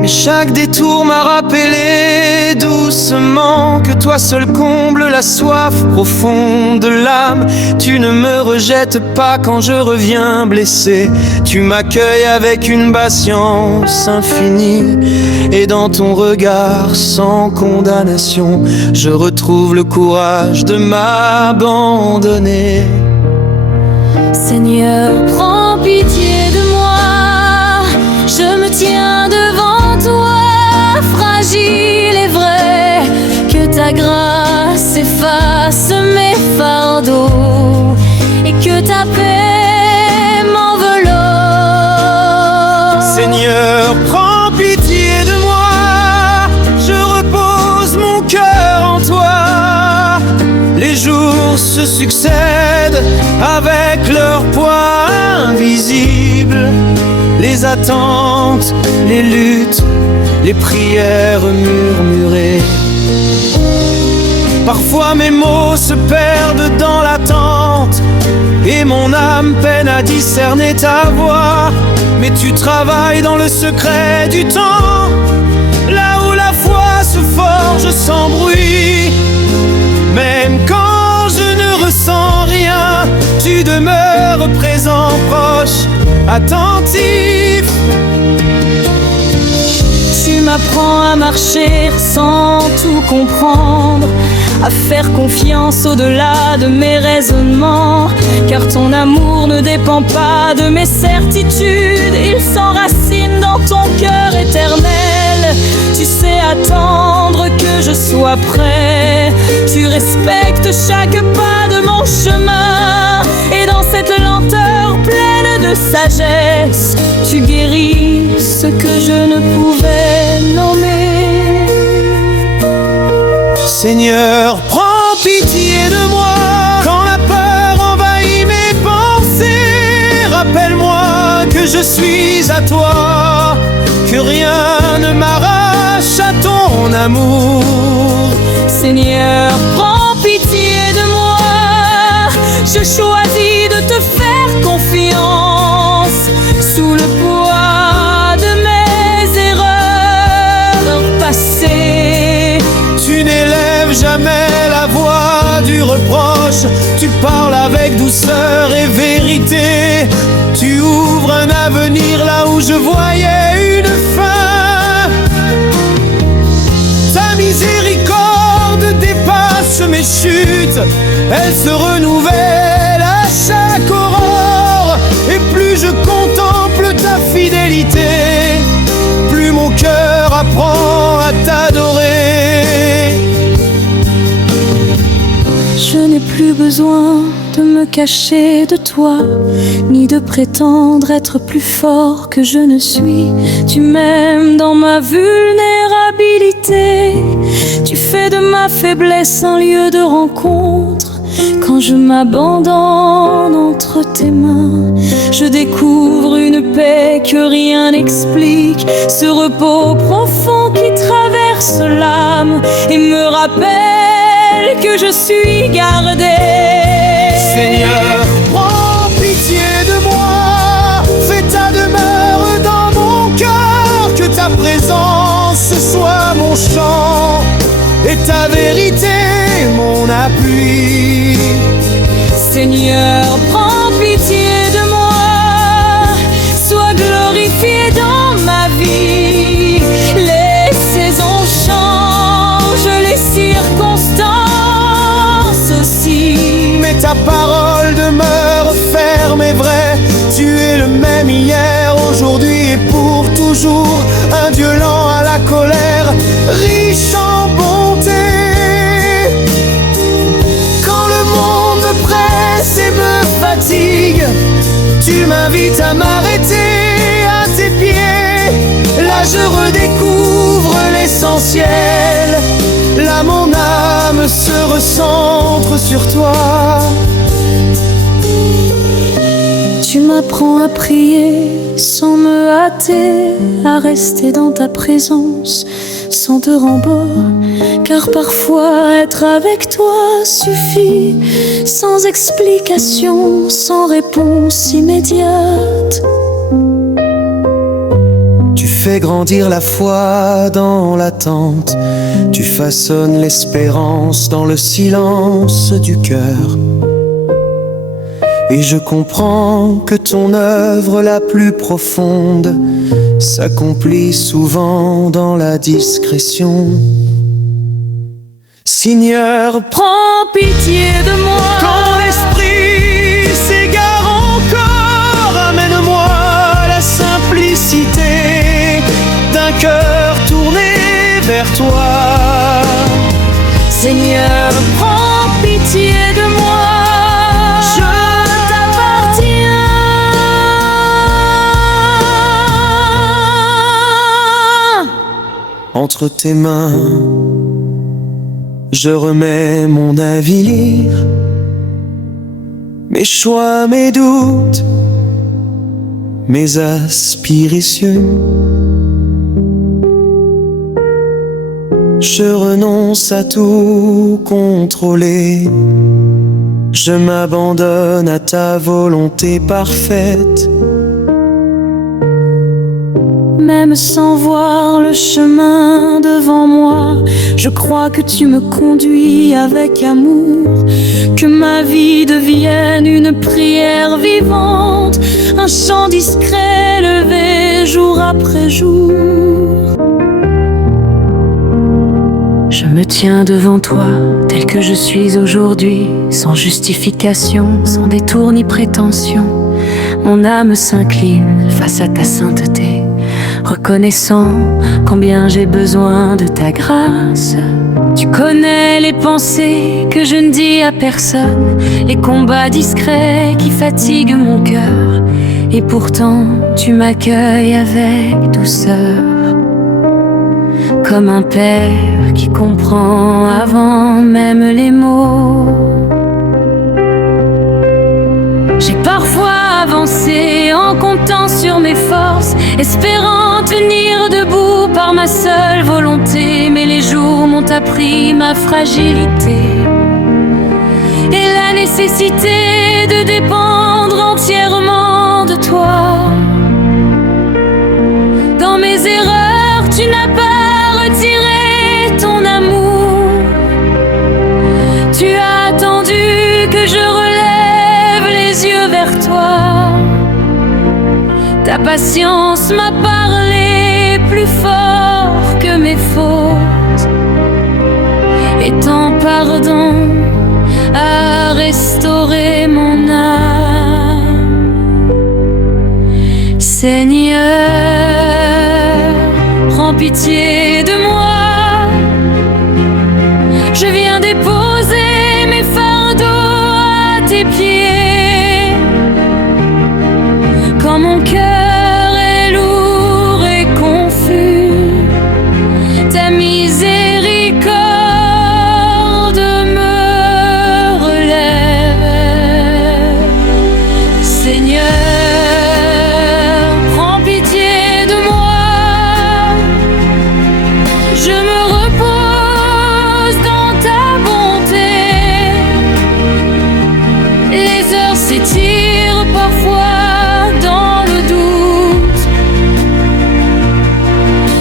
Mais chaque détour m'a rappelé doucement que toi seul comble la soif profonde de l'âme. Tu ne me rejettes pas quand je reviens blessé. Tu m'accueilles avec une patience infinie, et dans ton regard sans condamnation, je retrouve le courage de m'abandonner. Seigneur, prends pitié de moi. Je me tiens devant toi, fragile et vrai. Que ta grâce efface mes fardeaux et que ta paix m'enveloppe. Seigneur, prends pitié de moi. Je repose mon cœur en toi. Les jours se succèdent avec leur poids invisible. Les attentes, les luttes, les prières murmurées. Parfois mes mots se perdent dans l'attente, et mon âme peine à discerner ta voix. Mais tu travailles dans le secret du temps, là où la foi se forge sans bruit. Même quand je ne ressens attentif. Tu m'apprends à marcher sans tout comprendre, à faire confiance au-delà de mes raisonnements, car ton amour ne dépend pas de mes certitudes, il s'enracine dans ton cœur éternel. Tu sais attendre que je sois prêt, tu respectes chaque pas de mon chemin, et dans cette lenteur pleine de sagesse, tu guéris ce que je ne pouvais nommer. Seigneur, prends pitié de moi quand la peur envahit mes pensées. Rappelle-moi que je suis à toi, que rien ne m'arrache à ton amour. Seigneur, prends pitié de moi, je choisis de te faire confiance sous le poids de mes erreurs passées. Tu n'élèves jamais la voix du reproche, tu parles avec douceur et vérité. Tu ouvres un avenir là où je voyais une fin. Ta miséricorde dépasse mes chutes, elle se renouvelle à chaque aurore. Et plus je contemple ta fidélité, plus mon cœur apprend à t'adorer. Je n'ai plus besoin de me cacher de toi, ni de prétendre être plus fort que je ne suis. Tu m'aimes dans ma vulnérabilité, tu fais de ma faiblesse un lieu de rencontre. Quand je m'abandonne entre tes mains, je découvre une paix que rien n'explique, ce repos profond qui traverse l'âme et me rappelle que je suis gardée. Seigneur, prends pitié de moi, fais ta demeure dans mon cœur, que ta présence soit mon chant et ta vérité mon appui. Seigneur, prends pitié de moi, sois glorifié dans ma vie. Les saisons changent, les circonstances aussi, mais ta parole demeure ferme et vraie. Tu es le même hier, aujourd'hui et pour toujours, un Dieu lent à la colère, riche en bonté. Quand le monde me presse et me fatigue, tu m'invites à m'arrêter à tes pieds. Là je redécouvre l'essentiel, là mon âme se recentre sur toi. tu m'apprends à prier sans me hâter, à rester dans ta présence sans te rembords, car parfois être avec toi suffit, sans explication, sans réponse immédiate. Tu fais grandir la foi dans l'attente, tu façonnes l'espérance dans le silence du cœur. Et je comprends que ton œuvre la plus profonde s'accomplit souvent dans la discrétion. Seigneur, Prends pitié de moi. quand l'esprit s'égare encore, amène-moi la simplicité d'un cœur tourné vers toi. Seigneur, prends pitié de moi. Entre tes mains, je remets mon navire, mes choix, mes doutes, mes aspirations. Je renonce à tout contrôler, je m'abandonne à ta volonté parfaite. même sans voir le chemin devant moi. Je crois que tu me conduis avec amour, que ma vie devienne une prière vivante, un chant discret levé jour après jour. Je me tiens devant toi, tel que je suis aujourd'hui, sans justification, sans détour ni prétention. Mon âme s'incline face à ta sainteté, reconnaissant combien j'ai besoin de ta grâce. Tu connais les pensées que je ne dis à personne, les combats discrets qui fatiguent mon cœur, et pourtant tu m'accueilles avec douceur, comme un père qui comprend avant même les mots. J'ai parfois avancé en comptant sur mes forces, espérant tenir debout par ma seule volonté, mais les jours m'ont appris ma fragilité et la nécessité de dépendre entièrement de toi. Dans mes erreurs, tu n'as pas retiré ton amour. Tu as attendu que je relève les yeux vers toi. Ta patience m'a parlé plus fort que mes fautes, et ton pardon a restauré mon âme. Seigneur, prends pitié de moi. Je viens déposer mes fardeaux à tes pieds. Quand mon cœur est lourd et confus, ta miséricorde me relève. Seigneur, prends pitié de moi. Je me repose dans ta bonté. Les heures s'étirent parfois dans le doute,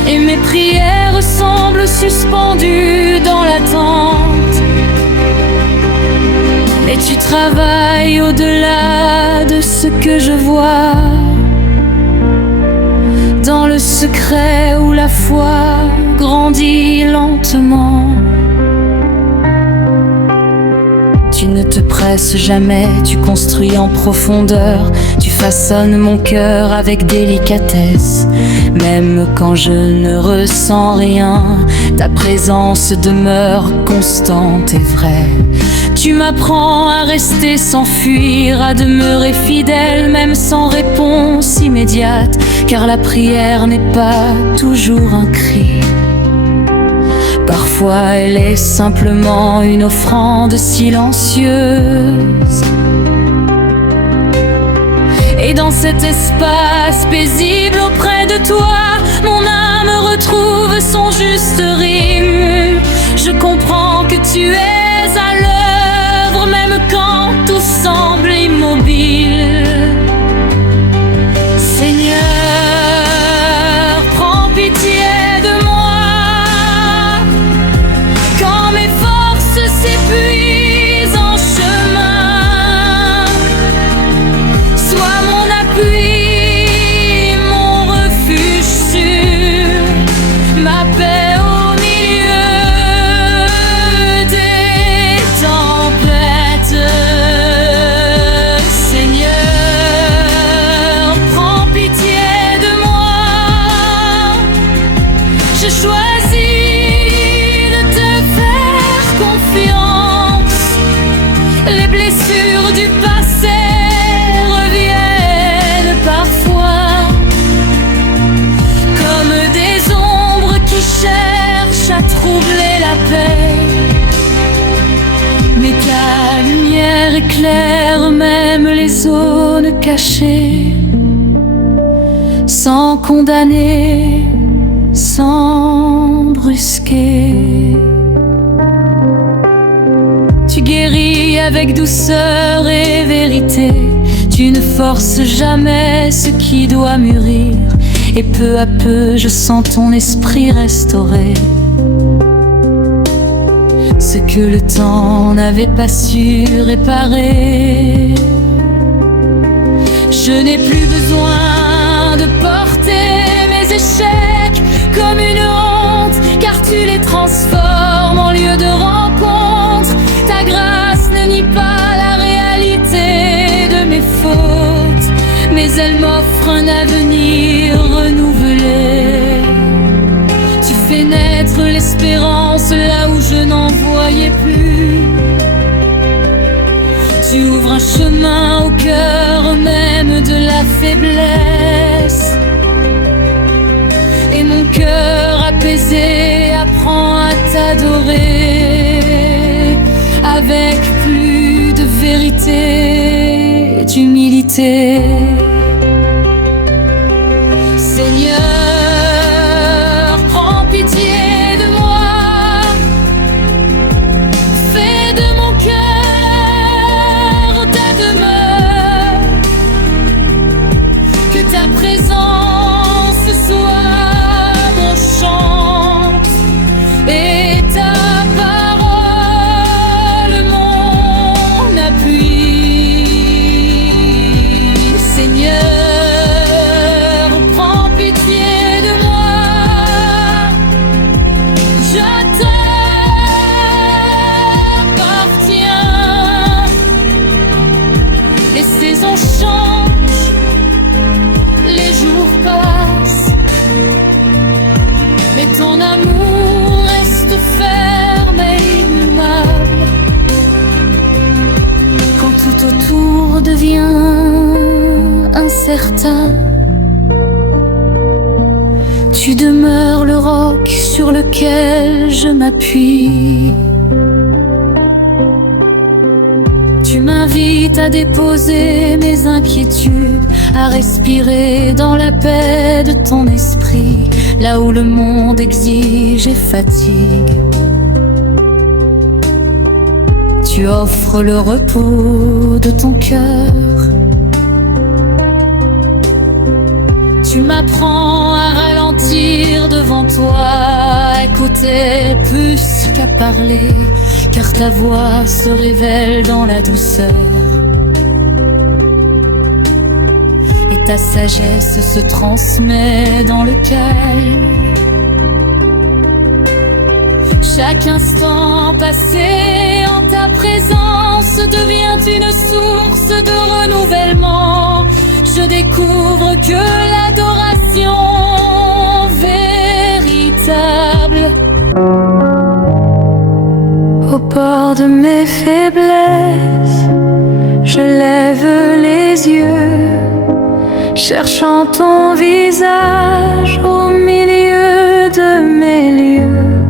et mes prières semblent suspendues dans l'attente. Mais tu travailles au-delà de ce que je vois, dans le secret où la foi grandit lentement. Tu ne te presses jamais, tu construis en profondeur, tu façonnes mon cœur avec délicatesse. Même quand je ne ressens rien, ta présence demeure constante et vraie. Tu m'apprends à rester sans fuir, à demeurer fidèle même sans réponse immédiate, car la prière n'est pas toujours un cri. Parfois elle est simplement une offrande silencieuse. Et dans cet espace paisible auprès de toi, mon âme retrouve son juste rythme. Je comprends que tu es à l'œuvre même quand tout semble immobile. Seigneur, prends pitié de moi. Quand mes forces s'épuisent en chemin, sois mon appui, mon refuge sûr, ma paix au milieu des tempêtes. Seigneur, prends pitié de moi. J'ai choisi de te faire confiance. Les blessures du passé reviennent parfois, comme des ombres qui cherchent à troubler la paix. Mais ta lumière éclaire même les zones cachées, sans condamner, sans brusquer. Tu guéris avec douceur et vérité. Tu ne forces jamais ce qui doit mûrir, Et peu à peu je sens ton esprit restauré, ce que le temps n'avait pas su réparer. Je n'ai plus besoin de porter mes échecs comme une honte, car tu les transformes en lieu de rencontre. Ta grâce ne nie pas la réalité de mes fautes, mais elle m'offre un avenir renouvelé. Tu fais naître l'espérance là où je n'en voyais plus. Tu ouvres un chemin au cœur même de la faiblesse, et mon cœur apaisé apprend à t'adorer avec plus de vérité, d'humilité. Seigneur, prends pitié de moi, fais de mon cœur ta demeure, que ta présence soit mon chant et ta parole mon appui. Seigneur, prends pitié de moi, je t'appartiens. Les saisons changent, les jours passent, mais ton amour reste ferme et immuable. Quand tout autour devient incertain, tu demeures le roc sur lequel je m'appuie. Tu m'invites à déposer mes inquiétudes, à respirer dans la paix de ton esprit, là où le monde exige et fatigue. Tu offres le repos de ton cœur. Tu m'apprends à ralentir devant toi, à écouter plus qu'à parler, car ta voix se révèle dans la douceur et ta sagesse se transmet dans le calme. Chaque instant passé en ta présence devient une source de renouvellement. Je découvre que l'adoration véritable, au bord de mes faiblesses, je lève les yeux, cherchant ton visage au milieu de mes lieux.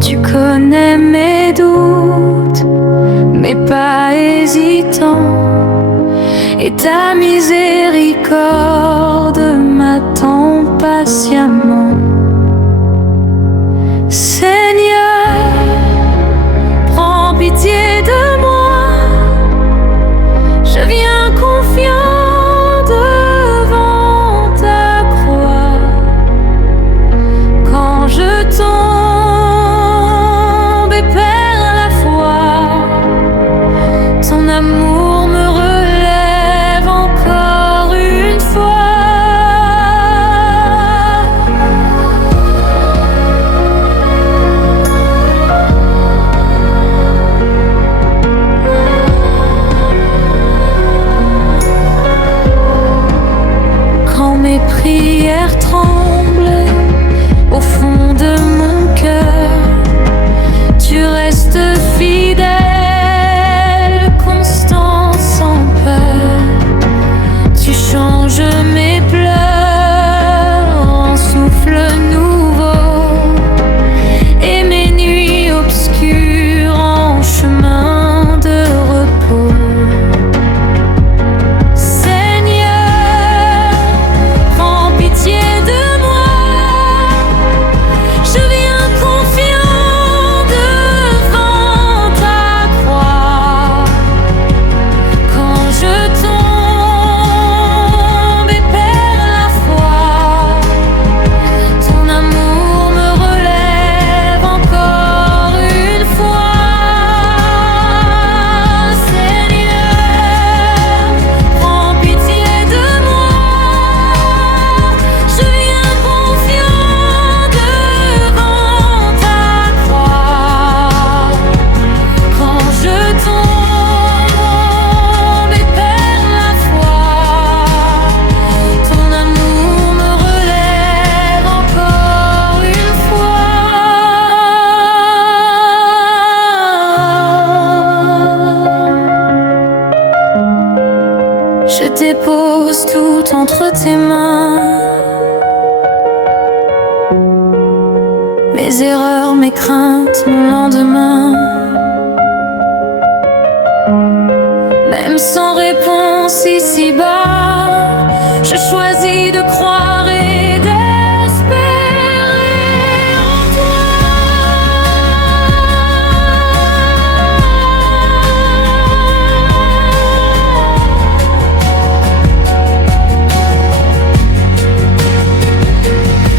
Tu connais mes doutes, mes pas hésitants, et ta miséricorde m'attend patiemment. Seigneur, prends pitié de moi, je viens confiant devant ta croix. Quand je tombe et perds la foi, ton amour me relève encore une fois. Quand mes prières tremblent au fond de mon cœur, tu restes fidèle, constant. dépose tout entre tes mains. Mes erreurs, mes craintes, mon lendemain. Même sans réponse ici-bas, je choisis de croire et d'espérer en toi.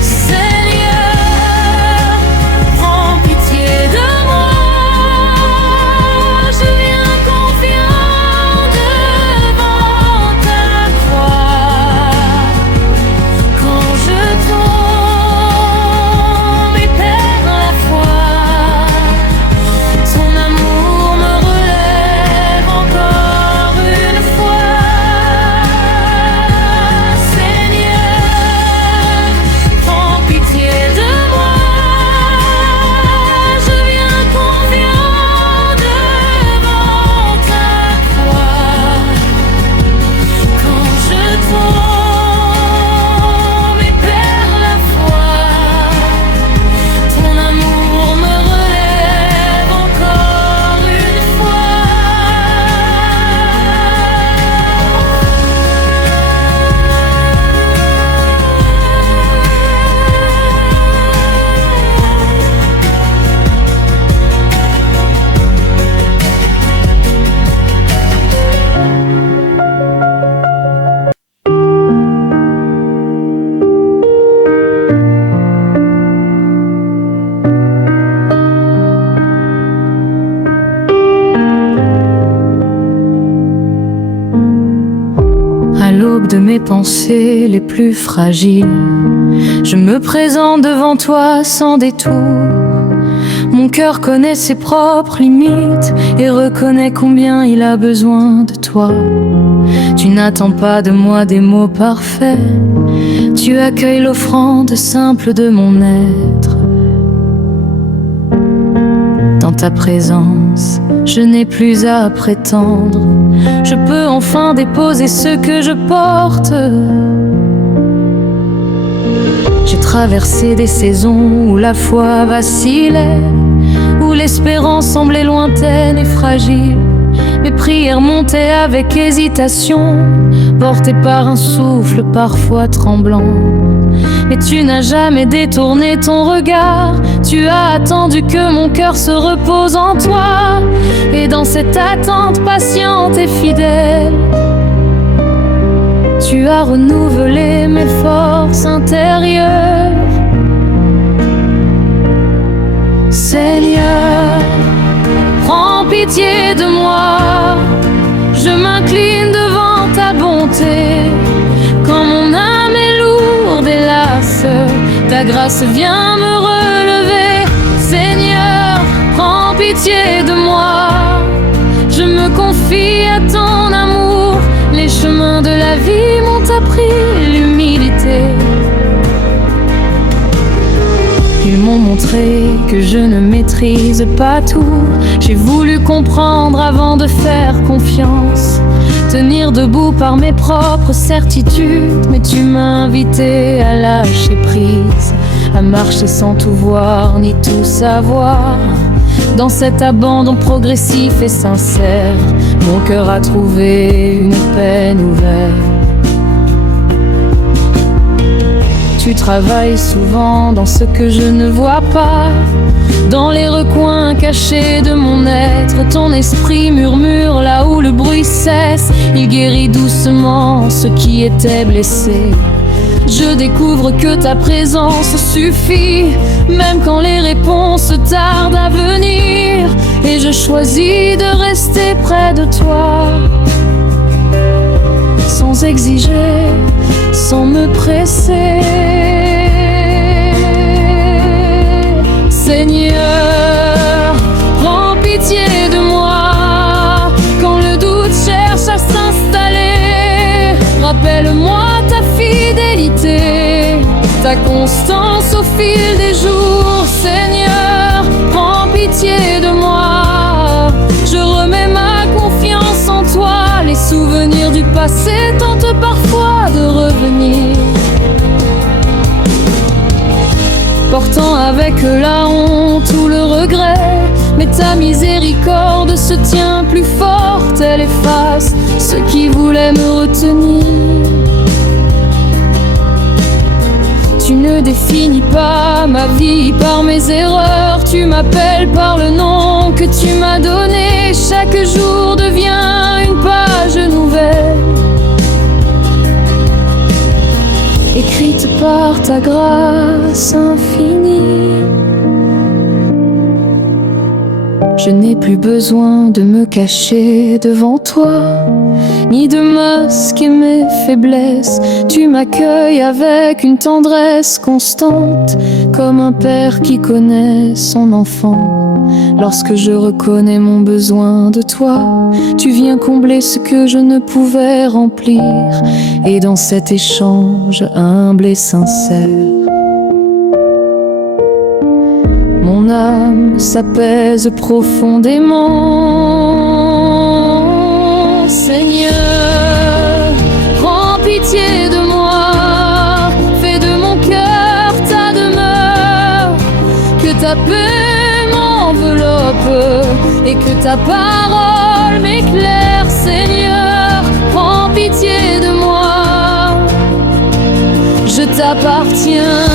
Seigneur, prends pitié de moi. Je viens confiant devant ta croix. Quand je tombe et perds la foi, ton amour me relève encore une fois. Seigneur, prends pitié de moi. Je viens confiant devant ta croix. Quand je tombe et perds la foi, ton amour me relève encore une fois. À l'aube de mes pensées les plus fragiles, je me présente devant toi sans détour. Mon cœur connaît ses propres limites et reconnaît combien il a besoin de toi. Tu n'attends pas de moi des mots parfaits, tu accueilles l'offrande simple de mon être. Dans ta présence, je n'ai plus à prétendre, je peux enfin déposer ce que je porte. J'ai traversé des saisons où la foi vacillait, où l'espérance semblait lointaine et fragile. Mes prières montaient avec hésitation, portées par un souffle parfois tremblant. Mais tu n'as jamais détourné ton regard, tu as attendu que mon cœur se repose en toi. Et dans cette attente patiente et fidèle, tu as renouvelé mes forces intérieures. Seigneur, prends pitié de moi, je m'incline devant ta bonté. Quand mon âme est lourde et lasse, ta grâce vient me relever. Seigneur, prends pitié de moi, je me confie à ton amour. Les chemins de la vie m'ont appris l'humilité. Ils m'ont montré que je ne maîtrise pas tout. J'ai voulu comprendre avant de faire confiance, tenir debout par mes propres certitudes. Mais tu m'as invité à lâcher prise, à marcher sans tout voir ni tout savoir. Dans cet abandon progressif et sincère, mon cœur a trouvé une paix nouvelle. Tu travailles souvent dans ce que je ne vois pas, dans les recoins cachés de mon être. Ton esprit murmure là où le bruit cesse, il guérit doucement ce qui était blessé. Je découvre que ta présence suffit, même quand les réponses tardent à venir. Et je choisis de rester près de toi, sans exiger, sans me presser. Seigneur, prends pitié de moi, quand le doute cherche à s'installer. Rappelle-moi ta fidélité, ta constance au fil des jours. Seigneur, prends pitié de moi, je remets ma confiance en toi. Les souvenirs du passé t'ont avec la honte ou le regret. Mais ta miséricorde se tient plus forte, elle efface ce qui voulait me retenir. Tu ne définis pas ma vie par mes erreurs, tu m'appelles par le nom que tu m'as donné. Chaque jour devient une page nouvelle, écrite par ta grâce infinie. Je n'ai plus besoin de me cacher devant toi, ni de masquer mes faiblesses. Tu m'accueilles avec une tendresse constante, comme un père qui connaît son enfant. Lorsque je reconnais mon besoin de toi, tu viens combler ce que je ne pouvais remplir. Et dans cet échange humble et sincère, mon âme s'apaise profondément. Seigneur, prends pitié de moi, fais de mon cœur ta demeure, que ta paix m'enveloppe et que ta parole m'éclaire. Seigneur, prends pitié de moi, je t'appartiens.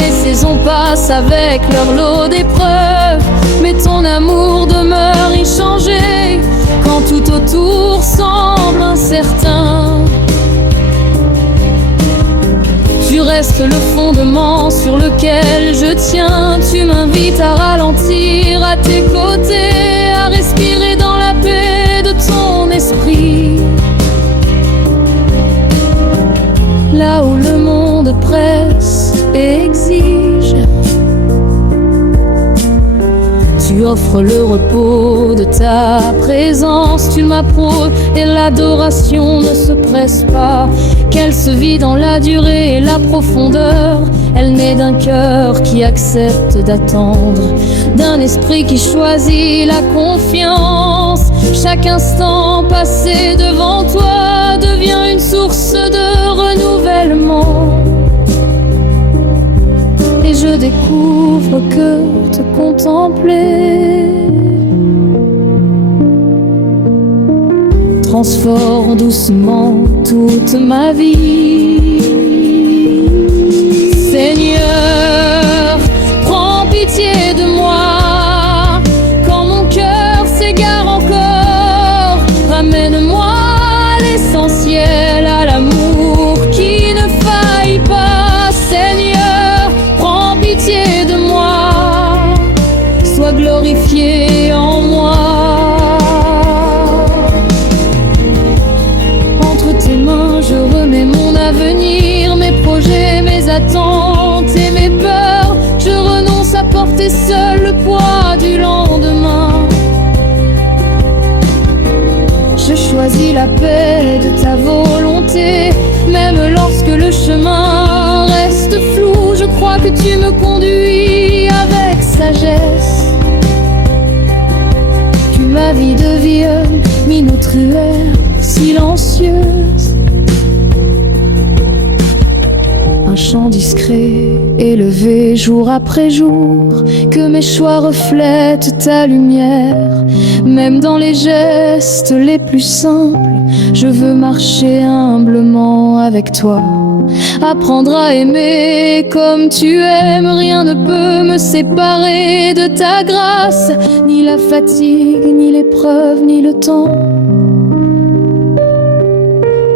Les saisons passent avec leur lot d'épreuves, mais ton amour demeure inchangé quand tout autour semble incertain. Tu restes le fondement sur lequel je tiens. Tu m'invites à ralentir à tes côtés, à respirer dans la paix de ton esprit. Là où le monde presse et exige, tu offres le repos de ta présence. Tu m'approuves et l'adoration ne se presse pas, qu'elle se vit dans la durée et la profondeur. Elle naît d'un cœur qui accepte d'attendre, d'un esprit qui choisit la confiance. Chaque instant passé devant toi devient une source de renouvellement. Et je découvre que te contempler transforme doucement toute ma vie. Seigneur, prends pitié de moi, quand mon cœur s'égare encore, ramène-moi à l'essentiel, à l'amour qui ne faille pas. Seigneur, prends pitié de moi, sois glorifié en moi. Entre tes mains, je remets mon avenir, mes projets, mes attentes et mes peurs. Je renonce à porter seul le poids du lendemain. Je choisis la paix de ta volonté, même lorsque le chemin reste flou. Je crois que tu me conduis avec sagesse. Tu ma vie devient minutruelle, silencieuse. Un chant discret, élevé jour après jour, que mes choix reflètent ta lumière. Même dans les gestes les plus simples, je veux marcher humblement avec toi. Apprendre à aimer comme tu aimes, rien ne peut me séparer de ta grâce. Ni la fatigue, ni l'épreuve, ni le temps.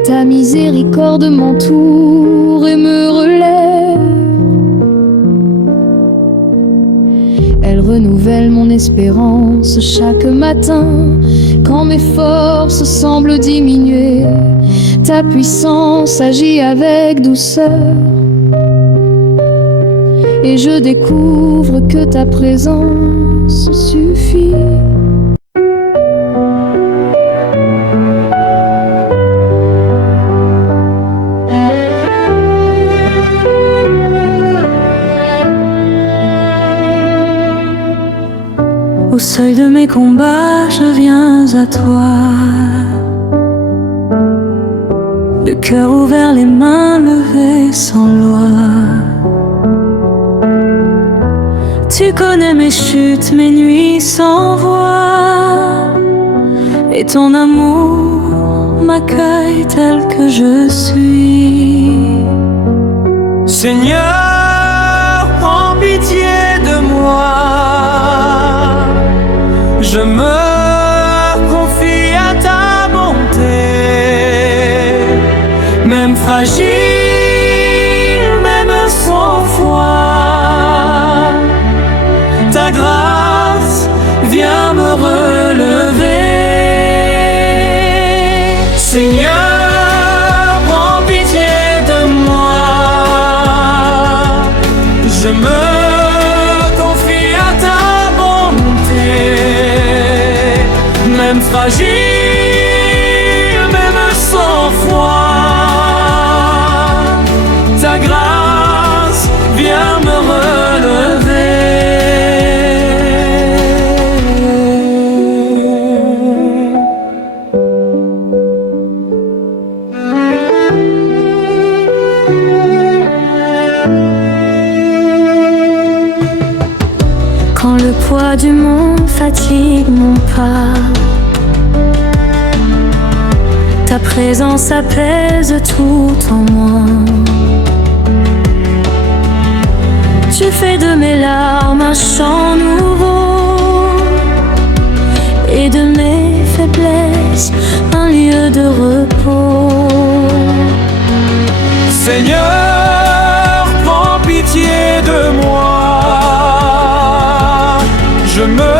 Ta miséricorde m'entoure et me relève. Elle renouvelle mon espérance chaque matin. Quand mes forces semblent diminuer, ta puissance agit avec douceur. Et je découvre que ta présence suffit. Au seuil de mes combats, je viens à toi. Le cœur ouvert, les mains levées sans loi. Tu connais mes chutes, mes nuits sans voix, et ton amour m'accueille tel que je suis. Seigneur, prends pitié de moi. Je me confie à ta bonté, même fragile, même sans foi. Ta grâce vient me relever. Seigneur, prends pitié de moi. Je me confie à ta bonté, même fragile, même sans foi. Ta grâce vient me relever. Quand le poids du monde fatigue mon pas, ta présence apaise tout en moi. Tu fais de mes larmes un chant nouveau, et de mes faiblesses un lieu de repos. Seigneur, prends pitié de moi. Je me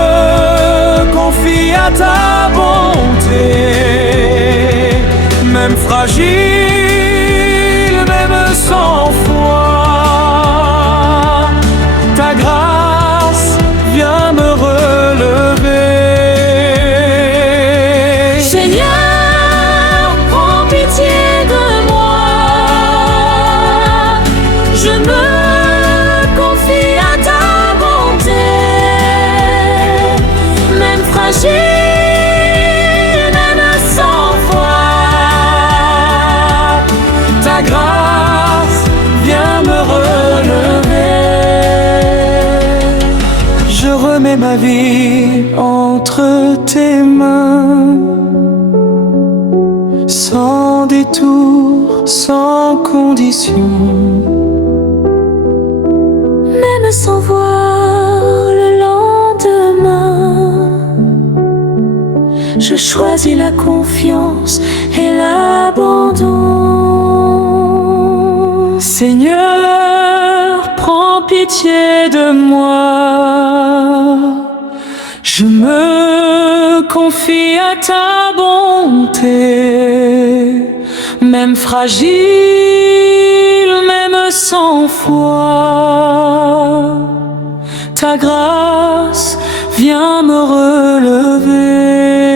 confie à ta bonté, même fragile, même sans foi. Ta grâce vient me relever. Seigneur, prends pitié de moi. Je me confie à ta bonté, même fragile, même sans foi. Ta grâce vient me relever. Je remets ma vie entre tes mains, sans détour, sans condition. Même sans voir le lendemain, je choisis la confiance et l'abandon. Seigneur, prends pitié de moi. Je me confie à ta bonté, même fragile, même sans foi. Ta grâce vient me relever.